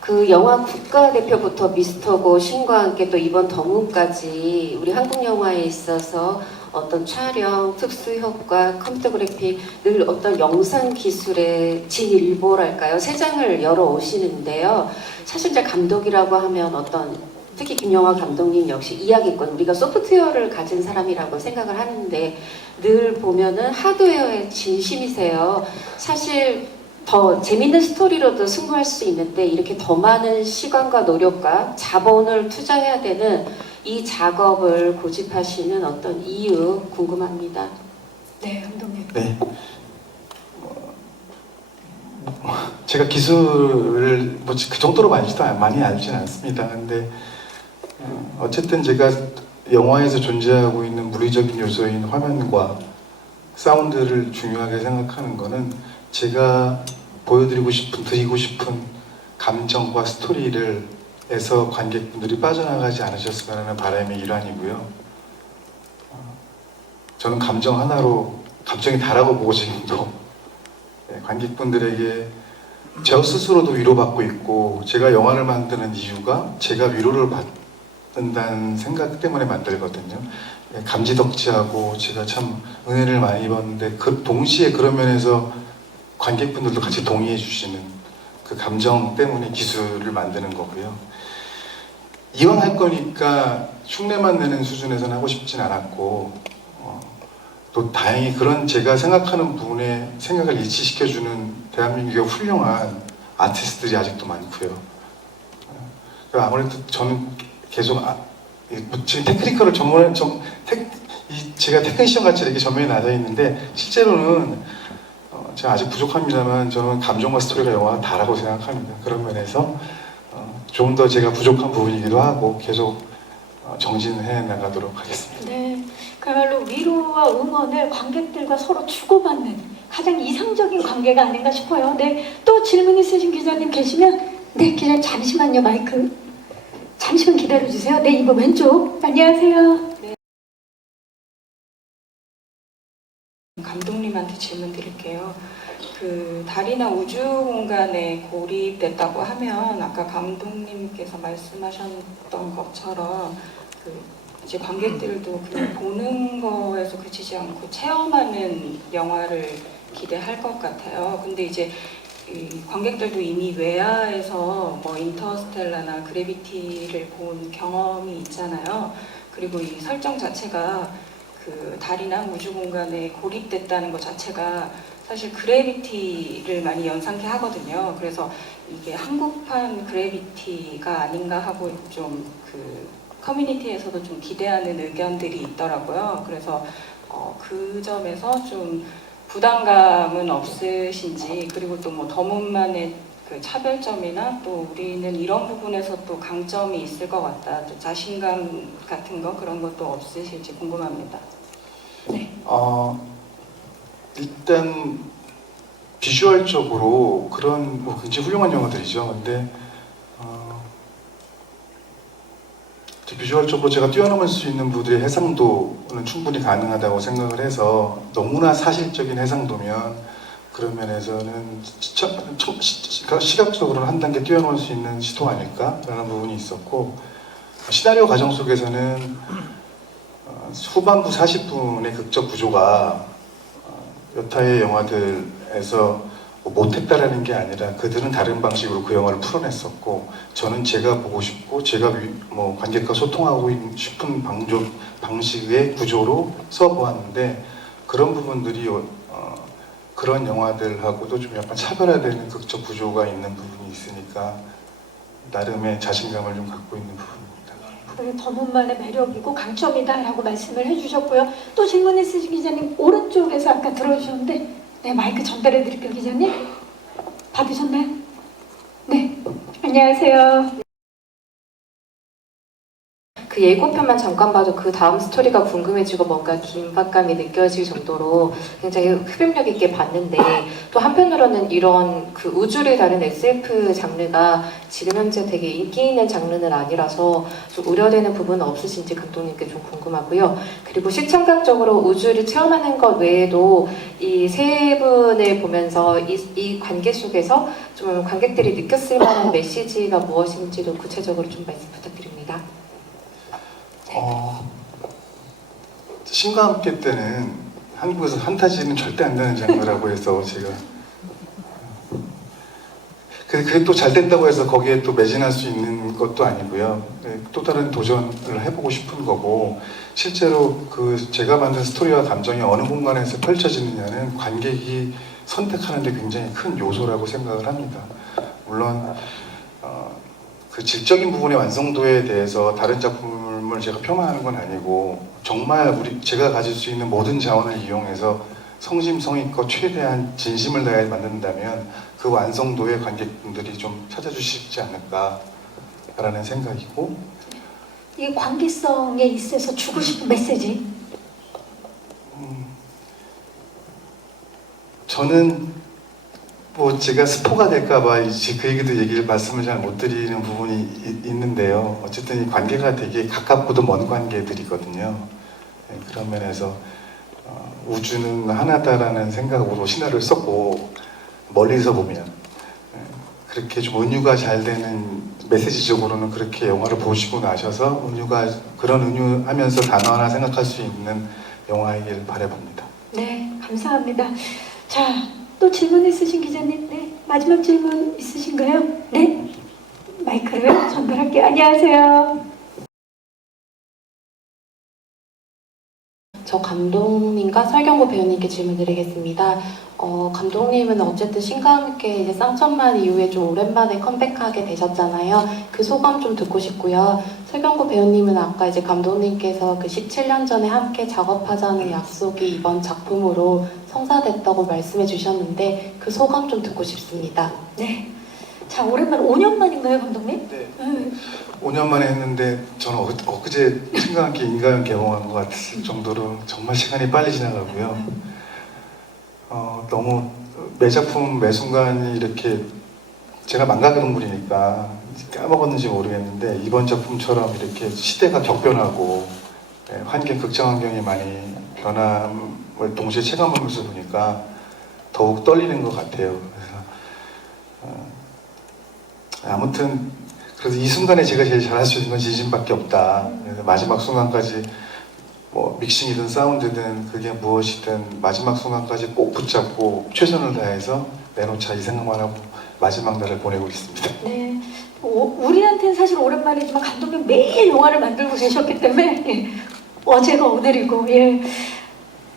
그 영화 국가대표부터 미스터고 신과 함께 또 이번 더문까지 우리 한국 영화에 있어서 어떤 촬영, 특수 효과, 컴퓨터 그래픽, 늘 어떤 영상 기술의 진일보랄까요? 세장을 열어 오시는데요. 사실 이제 감독이라고 하면 특히 김용화 감독님 역시 이야기권, 우리가 소프트웨어를 가진 사람이라고 생각을 하는데 늘 보면은 하드웨어에 진심이세요. 사실 더 재밌는 스토리로도 승부할 수 있는데 이렇게 더 많은 시간과 노력과 자본을 투자해야 되는 이 작업을 고집하시는 어떤 이유 궁금합니다. 네, 감독님. 네. 제가 기술을 뭐 그 정도로 많이 알지는 않습니다. 근데 어쨌든 제가 영화에서 존재하고 있는 물리적인 요소인 화면과 사운드를 중요하게 생각하는 거는 제가 드리고 싶은 감정과 스토리를 에서 관객분들이 빠져나가지 않으셨으면 하는 바람의 일환이고요. 저는 감정 하나로 감정이 다라고 보고 지금도 관객분들에게 저 스스로도 위로받고 있고 제가 영화를 만드는 이유가 제가 위로를 받는다는 생각 때문에 만들거든요. 감지덕지하고 제가 참 은혜를 많이 입었는데 그 동시에 그런 면에서 관객분들도 같이 동의해 주시는 그 감정 때문에 기술을 만드는 거고요. 이왕 할 거니까 흉내만 내는 수준에서는 하고 싶진 않았고 또 다행히 그런 제가 생각하는 부분에 생각을 일치시켜주는 대한민국의 훌륭한 아티스트들이 아직도 많고요. 그러니까 아무래도 저는 계속 지금 테크니컬을 제가 테크니션 같이 이렇게 전면에 나져 있는데 실제로는 제가 아직 부족합니다만 저는 감정과 스토리가 영화가 다라고 생각합니다. 그런 면에서 좀 더 제가 부족한 부분이기도 하고 계속 정진해 나가도록 하겠습니다. 네, 그야말로 위로와 응원을 관객들과 서로 주고받는 가장 이상적인 관계가 아닌가 싶어요. 네, 또 질문 있으신 기자님 계시면 네, 기자님 잠시만요. 마이크 잠시만 기다려주세요. 네, 이번 왼쪽 안녕하세요. 감독님한테 질문 드릴게요. 그 달이나 우주 공간에 고립됐다고 하면 아까 감독님께서 말씀하셨던 것처럼 그 이제 관객들도 그냥 보는 거에서 그치지 않고 체험하는 영화를 기대할 것 같아요. 근데 이제 이 관객들도 이미 외야에서 뭐 인터스텔라나 그래비티를 본 경험이 있잖아요. 그리고 이 설정 자체가 그 달이나 우주 공간에 고립됐다는 것 자체가 사실 그래비티를 많이 연상케 하거든요. 그래서 이게 한국판 그래비티가 아닌가 하고 좀 그 커뮤니티에서도 좀 기대하는 의견들이 있더라고요. 그래서 그 점에서 좀 부담감은 없으신지, 그리고 또 뭐 더문만의 그 차별점이나 또 우리는 이런 부분에서 또 강점이 있을 것 같다, 또 자신감 같은 거 그런 것도 없으실지 궁금합니다. 네. 일단 비주얼적으로 그런 뭐 굉장히 훌륭한 영화들이죠. 근데 비주얼적으로 제가 뛰어넘을 수 있는 부분의 해상도는 충분히 가능하다고 생각을 해서 너무나 사실적인 해상도면 그런 면에서는 시각적으로는 한 단계 뛰어넘을 수 있는 시도 아닐까라는 부분이 있었고, 시나리오 과정 속에서는 후반부 40분의 극적 구조가 여타의 영화들에서 못했다라는 게 아니라 그들은 다른 방식으로 그 영화를 풀어냈었고, 저는 제가 보고 싶고 제가 관객과 소통하고 싶은 방식의 구조로 써보았는데, 그런 부분들이 그런 영화들하고도 좀 약간 차별화되는 극적 구조가 있는 부분이 있으니까 나름의 자신감을 좀 갖고 있는 부분입니다. 그게 더문만의 매력이고 강점이다라고 말씀을 해주셨고요. 또 질문 있으신 기자님 오른쪽에서 아까 들어주셨는데, 네, 마이크 전달해 드릴게요. 기자님 받으셨나요? 네, 안녕하세요. 그 예고편만 잠깐 봐도 그 다음 스토리가 궁금해지고 뭔가 긴박감이 느껴질 정도로 굉장히 흡입력 있게 봤는데, 또 한편으로는 이런 그 우주를 다룬 SF 장르가 지금 현재 되게 인기 있는 장르는 아니라서 좀 우려되는 부분은 없으신지 감독님께 좀 궁금하고요. 그리고 시청각적으로 우주를 체험하는 것 외에도 이 세 분을 보면서 이 관계 속에서 좀 관객들이 느꼈을 만한 메시지가 무엇인지도 구체적으로 좀 말씀 부탁드립니다. 신과 함께 때는 한국에서 판타지는 절대 안 되는 장르라고 해서 제가 그게 또 잘 된다고 해서 거기에 또 매진할 수 있는 것도 아니고요. 또 다른 도전을 해보고 싶은 거고, 실제로 그 제가 만든 스토리와 감정이 어느 공간에서 펼쳐지느냐는 관객이 선택하는 데 굉장히 큰 요소라고 생각을 합니다. 물론 그 질적인 부분의 완성도에 대해서 다른 작품을 제가 폄하하는 건 아니고, 정말 제가 가질 수 있는 모든 자원을 이용해서 성심성의껏 최대한 진심을 다해 만든다면 그 완성도에 관객분들이 좀 찾아주시지 않을까라는 생각이고, 이게 관계성에 있어서 주고 싶은 메시지. 저는 뭐 제가 스포가 될까봐 그 얘기를 말씀을 잘 못 드리는 부분이 있는데요. 어쨌든 이 관계가 되게 가깝고도 먼 관계들이거든요. 네, 그런 면에서 우주는 하나다라는 생각으로 시나리오를 썼고, 멀리서 보면 그렇게 좀 은유가 잘 되는, 메시지적으로는 그렇게 영화를 보시고 나셔서 그런 은유하면서 단어 하나 생각할 수 있는 영화이길 바라봅니다. 네, 감사합니다. 자, 또 질문 있으신 기자님? 네, 마지막 질문 있으신가요? 네, 마이크를 전달할게요. 안녕하세요. 저 감독님과 설경구 배우님께 질문드리겠습니다. 감독님은 어쨌든 신과 함께 이제 쌍천만 이후에 좀 오랜만에 컴백하게 되셨잖아요. 그 소감 좀 듣고 싶고요. 설경구 배우님은 아까 이제 감독님께서 그 17년 전에 함께 작업하자는 약속이 이번 작품으로 성사됐다고 말씀해 주셨는데 그 소감 좀 듣고 싶습니다. 네. 자, 오랜만에 5년 만인가요, 감독님? 네. 5년 만에 했는데 저는 엊그제 신과 함께 인가연 개봉한 것 같을 정도로 정말 시간이 빨리 지나가고요. 너무 매 작품 매 순간이 이렇게, 제가 망각동물이니까 까먹었는지 모르겠는데 이번 작품처럼 이렇게 시대가 격변하고 극장 환경이 많이 변함을 동시에 체감하면서 보니까 더욱 떨리는 것 같아요. 그래서 아무튼 그래서 이 순간에 제가 제일 잘할 수 있는 건 진심밖에 없다. 그래서 마지막 순간까지 뭐 믹싱이든 사운드든 그게 무엇이든 마지막 순간까지 꼭 붙잡고 최선을 다해서 내놓자, 이 생각만 하고 마지막 날을 보내고 있습니다. 네. 우리한테는 사실 오랜만이지만 감독님 매일 영화를 만들고 계셨기 때문에 예. 어제가 오늘이고, 예.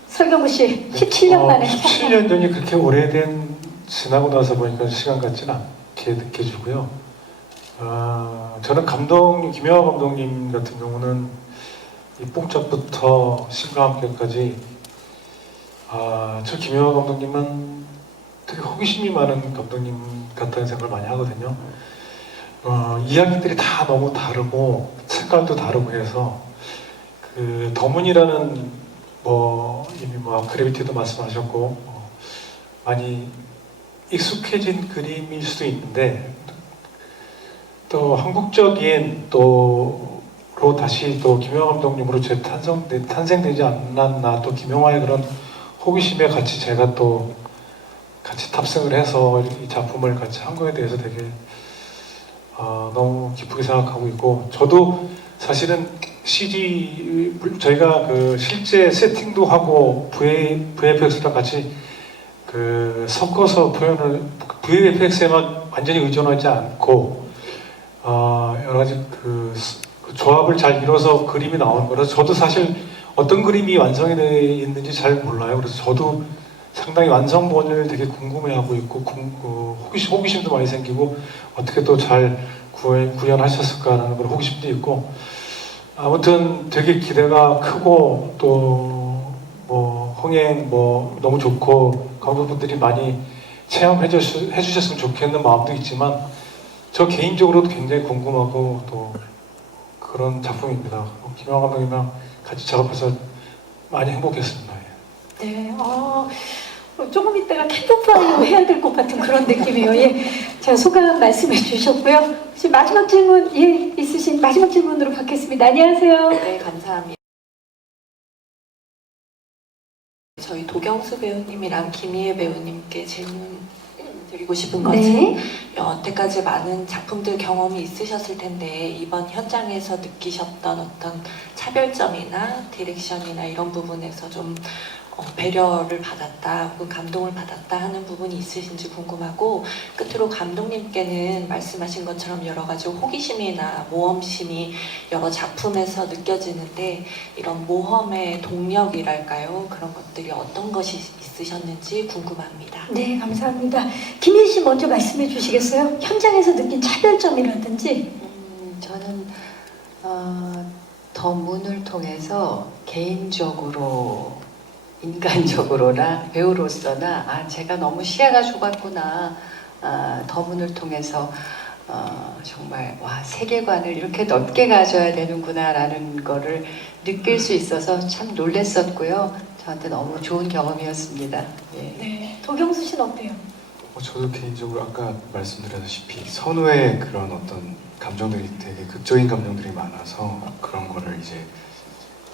설경구 씨, 17년 만에. 17년 전이 그렇게 오래된, 지나고 나서 보니까 시간 같지는 않게 느껴지고요. 저는 김영하 감독님 같은 경우는 이 뽕짝부터 신과 함께까지, 저 김영하 감독님은 되게 호기심이 많은 감독님 같다는 생각을 많이 하거든요. 이야기들이 다 너무 다르고 색깔도 다르고 해서 그 더문이라는 이미 그래비티도 말씀하셨고 많이 익숙해진 그림일 수도 있는데, 또 한국적인 또로 다시 또 김영하 감독님으로 탄생되지 않았나, 또 김영하의 그런 호기심에 같이 제가 또 같이 탑승을 해서 이 작품을 같이 한 거에 대해서 되게 너무 기쁘게 생각하고 있고, 저도 사실은 CG 저희가 그 실제 세팅도 하고 VFX랑 같이 그 섞어서 표현을, VFX에만 완전히 의존하지 않고 여러 가지 그 조합을 잘 이뤄서 그림이 나오는 거라서 저도 사실 어떤 그림이 완성이 되어 있는지 잘 몰라요. 그래서 저도 상당히 완성본을 되게 궁금해하고 있고 호기심도 많이 생기고 어떻게 또 잘 구현하셨을까라는 그런 호기심도 있고, 아무튼 되게 기대가 크고 또 흥행 너무 좋고 관객분들이 많이 체험해 주셨으면 좋겠는 마음도 있지만 저 개인적으로도 굉장히 궁금하고 또 그런 작품입니다. 김영하 감독님이랑 같이 작업해서 많이 행복했습니다. 네, 조금 있다가 캠프파이어 해야 될 것 같은 그런 느낌이에요. 예, 제가 소감 말씀해 주셨고요. 혹시 마지막 질문 있으신 마지막 질문으로 받겠습니다. 안녕하세요. 네, 감사합니다. 저희 도경수 배우님이랑 김희애 배우님께 질문 드리고 싶은 것은 네. 여태까지 많은 작품들 경험이 있으셨을 텐데 이번 현장에서 느끼셨던 어떤 차별점이나 디렉션이나 이런 부분에서 좀 배려를 받았다 혹은 감동을 받았다 하는 부분이 있으신지 궁금하고, 끝으로 감독님께는 말씀하신 것처럼 여러 가지 호기심이나 모험심이 여러 작품에서 느껴지는데 이런 모험의 동력이랄까요? 그런 것들이 어떤 것이 있으셨는지 궁금합니다. 네, 감사합니다. 김희 씨 먼저 말씀해 주시겠어요? 현장에서 느낀 차별점이라든지. 저는 더 문을 통해서 개인적으로 인간적으로나 배우로서나 제가 너무 시야가 좁았구나. 더문을 통해서 정말 와, 세계관을 이렇게 넓게 가져야 되는구나라는 거를 느낄 수 있어서 참 놀랬었고요. 저한테 너무 좋은 경험이었습니다. 예. 네, 도경수 씨는 어때요? 저도 개인적으로 아까 말씀드렸다시피 선우의 그런 어떤 감정들이 되게 극적인 감정들이 많아서 그런 거를 이제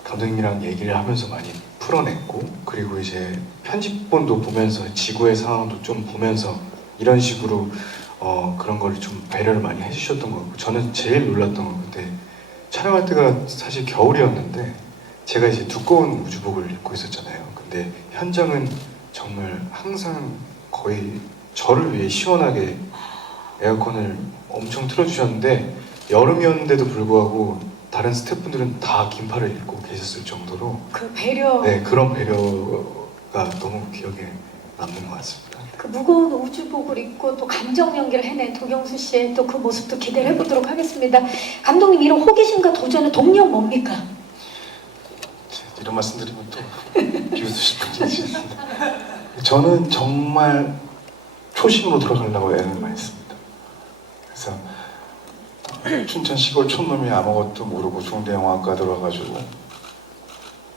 감독님이랑 얘기를 하면서 많이 풀어냈고, 그리고 이제 편집본도 보면서 지구의 상황도 좀 보면서 이런 식으로 그런 걸 좀 배려를 많이 해주셨던 것 같고, 저는 제일 놀랐던 건 그때 촬영할 때가 사실 겨울이었는데 제가 이제 두꺼운 우주복을 입고 있었잖아요. 근데 현장은 정말 항상 거의 저를 위해 시원하게 에어컨을 엄청 틀어주셨는데, 여름이었는데도 불구하고 다른 스태프분들은 다 긴팔을 입고 계셨을 정도로 그 배려, 네, 그런 배려가 너무 기억에 남는 것 같습니다. 그 무거운 우주복을 입고 또 감정 연기를 해낸 도경수 씨의 또 그 모습도 기대를 해보도록 하겠습니다. 감독님, 이런 호기심과 도전의 동력 뭡니까? 이런 말씀 드리면 또 비웃으실 분이 있습니다. 저는 정말 초심으로 돌아가려고 애를 많이 씁니다. 그래서 춘천 시골 촌놈이 아무것도 모르고 중대영화과 들어가가지고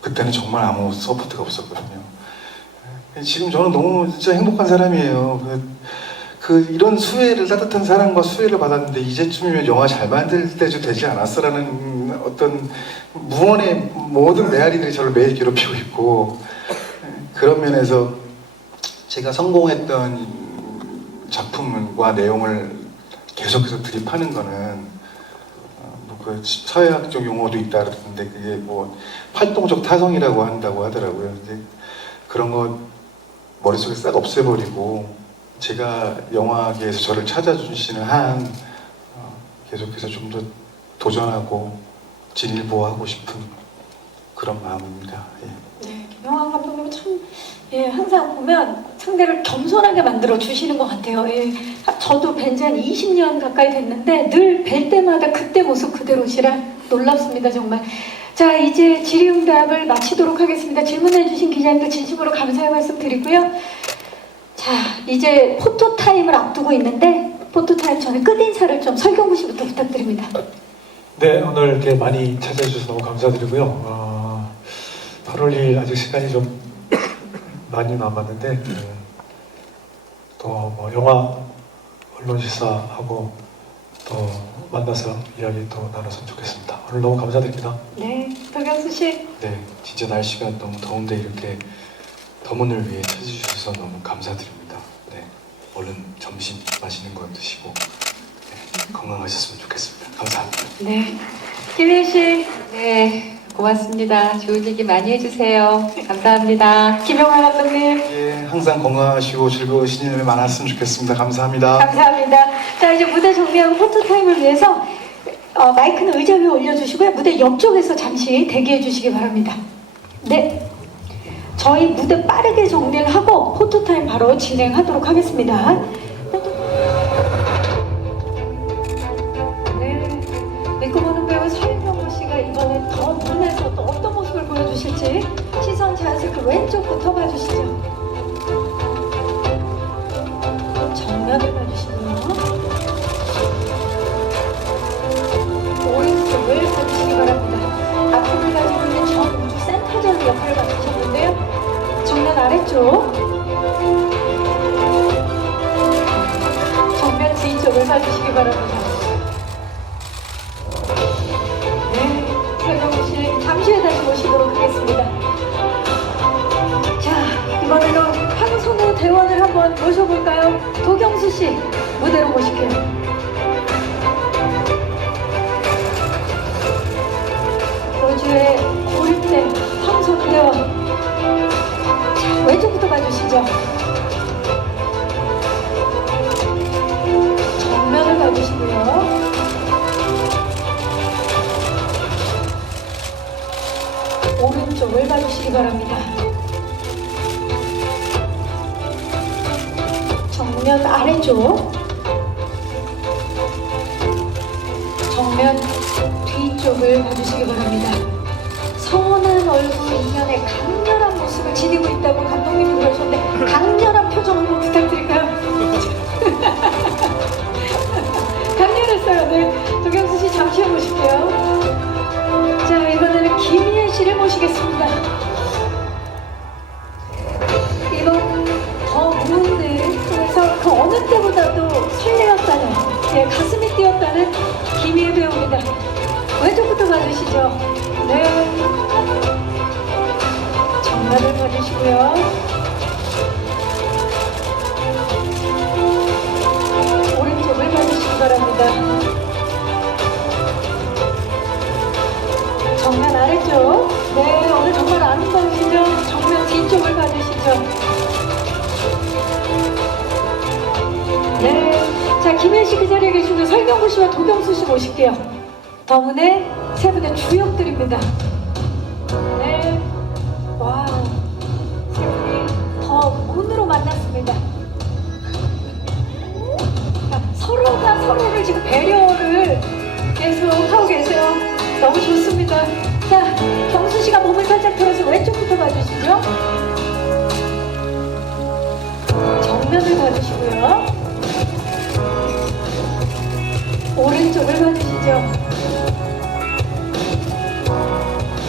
그때는 정말 아무 서포트가 없었거든요. 지금 저는 너무 진짜 행복한 사람이에요. 이런 수혜를, 따뜻한 사랑과 수혜를 받았는데 이제쯤이면 영화 잘 만들 때도 되지 않았어라는 어떤 무언의 모든 메아리들이 저를 매일 괴롭히고 있고, 그런 면에서 제가 성공했던 작품과 내용을 계속해서 드립하는 거는 그 사회학적 용어도 있다 그러는데 그게 뭐 활동적 타성이라고 한다고 하더라고요. 근데 그런 거 머릿속에 싹 없애버리고 제가 영화계에서 저를 찾아주시는 한 계속해서 좀 더 도전하고 진일보하고 싶은 그런 마음입니다. 예. 네, 김영환 감독님은 참, 항상 보면 상대를 겸손하게 만들어 주시는 것 같아요. 저도 뵌 지 한 20년 가까이 됐는데 늘 뵐 때마다 그때 모습 그대로시라 놀랍습니다, 정말. 자, 이제 질의응답을 마치도록 하겠습니다. 질문해 주신 기자님들 진심으로 감사의 말씀 드리고요. 자, 이제 포토타임을 앞두고 있는데 포토타임 전에 끝인사를 좀 설경구 씨부터 부탁드립니다. 네, 오늘 이렇게 많이 찾아해 주셔서 너무 감사드리고요. 8월 2일 아직 시간이 좀 많이 남았는데 또 뭐 영화 언론 시사하고 또 만나서 이야기 또 나눴으면 좋겠습니다. 오늘 너무 감사드립니다. 네, 도경수 씨. 네, 진짜 날씨가 너무 더운데 이렇게 더문을 위해 찾아주셔서 너무 감사드립니다. 네, 얼른 점심 맛있는 거 드시고 건강하셨으면 좋겠습니다. 감사합니다. 네, 김혜 씨. 네, 고맙습니다. 좋은 얘기 많이 해주세요. 감사합니다. 김영환 감독님. 예, 항상 건강하시고 즐거우신 일 많았으면 좋겠습니다. 감사합니다. 감사합니다. 자, 이제 무대 정리하고 포토타임을 위해서 마이크는 의자 위에 올려주시고요. 무대 옆쪽에서 잠시 대기해 주시기 바랍니다. 네. 저희 무대 빠르게 정리를 하고 포토타임 바로 진행하도록 하겠습니다. 네. 믿고 보는 배우 서인경 씨가 이번에 더 문에서 또 어떤 모습을 보여주실지 시선 자연스럽게 왼쪽부터 봐주시죠. 정면을 봐주시고요. 오른쪽을 봐주시기 바랍니다. 아픔을 가지고 있는 전 우주 센터장 역할을 맡으셨는데요. 정면 아래쪽, 정면 뒤쪽을 봐주시기 바랍니다. 네, 설경구 씨 잠시 후에 다시 모시도록 하겠습니다. 자, 이번에는 황선우 대원을 한번 모셔볼까요? 도경수 씨 무대로 모실게요. 우주의 골대 황선우 대원. 자, 왼쪽부터 봐주시죠. 정면을 봐주시고요. 오른쪽을 봐주시기 바랍니다. 정면 아래쪽, 정면 뒤쪽을 봐주시기 바랍니다. 선한 얼굴 이면에 강렬한 모습을 지니고 있다고 감독님이 그러셨는데 강렬한 표정 한번 부탁드릴까요? 강렬했어요. 네, 조경수 씨 잠시 후에 모실게요. 자, 이번에는 김희애 씨를 모시겠습니다. 이번 더 무대 통해서 그 어느 때보다도 설레었다는, 예, 가슴이 뛰었다는 김희애 배우입니다. 왼쪽부터 봐주시죠. 네. 정면을 봐주시고요. 오른쪽을 봐주시기 바랍니다. 정면 아래쪽. 네, 오늘 정말 아름다우시죠? 정면 뒤쪽을 봐주시죠. 네. 자, 김혜 씨 그 자리에 계시고 설경구 씨와 도경수 씨 모실게요. 더문의 세 분의 주역들입니다. 네. 와우. 세 분이 더 문으로 만났습니다. 서로가 서로를 지금 배려를 계속 하고 계세요. 너무 좋습니다. 자, 경수 씨가 몸을 살짝 틀어서 왼쪽부터 봐주시죠. 정면을 봐주시고요. 오른쪽을 봐주시죠.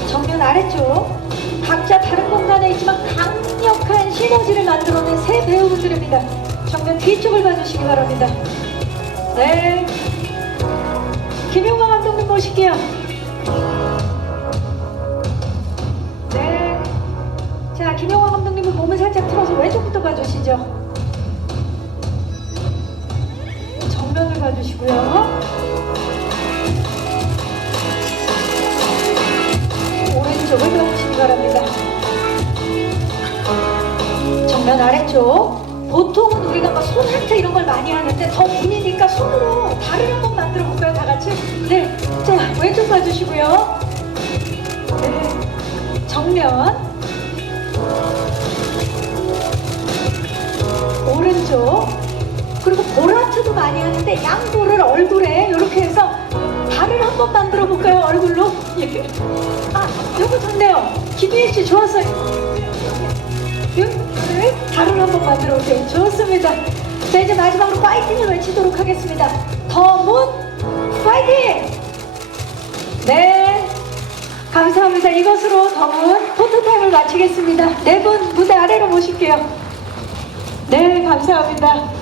정면 아래쪽. 각자 다른 공간에 있지만 강력한 시너지를 만들어낸 세 배우분들입니다. 정면 뒤쪽을 봐주시기 바랍니다. 네. 김용광 감독님 모실게요. 네. 자, 김용광 감독님은 몸을 살짝 틀어서 왼쪽부터 봐주시죠. 정면을 봐주시고요. 오른쪽을 봐주시기 바랍니다. 정면 아래쪽. 보통은 우리가 막 손 하트 이런 걸 많이 하는데 더 문이니까 손으로 발을 한번 만들어 볼까요? 다 같이? 네. 자, 왼쪽 봐주시고요. 네. 정면. 오른쪽. 그리고 볼하트도 많이 하는데 양볼을 얼굴에 이렇게 해서 발을 한번 만들어 볼까요? 얼굴로? 예. 아, 이거 좋네요. 김희애 씨 좋았어요. 네, 발을 한번 만들어 볼게요. 좋습니다. 자, 이제 마지막으로 파이팅을 외치도록 하겠습니다. 더문 파이팅! 네, 감사합니다. 이것으로 더문 포토타임을 마치겠습니다. 네 분 무대 아래로 모실게요. 네, 감사합니다.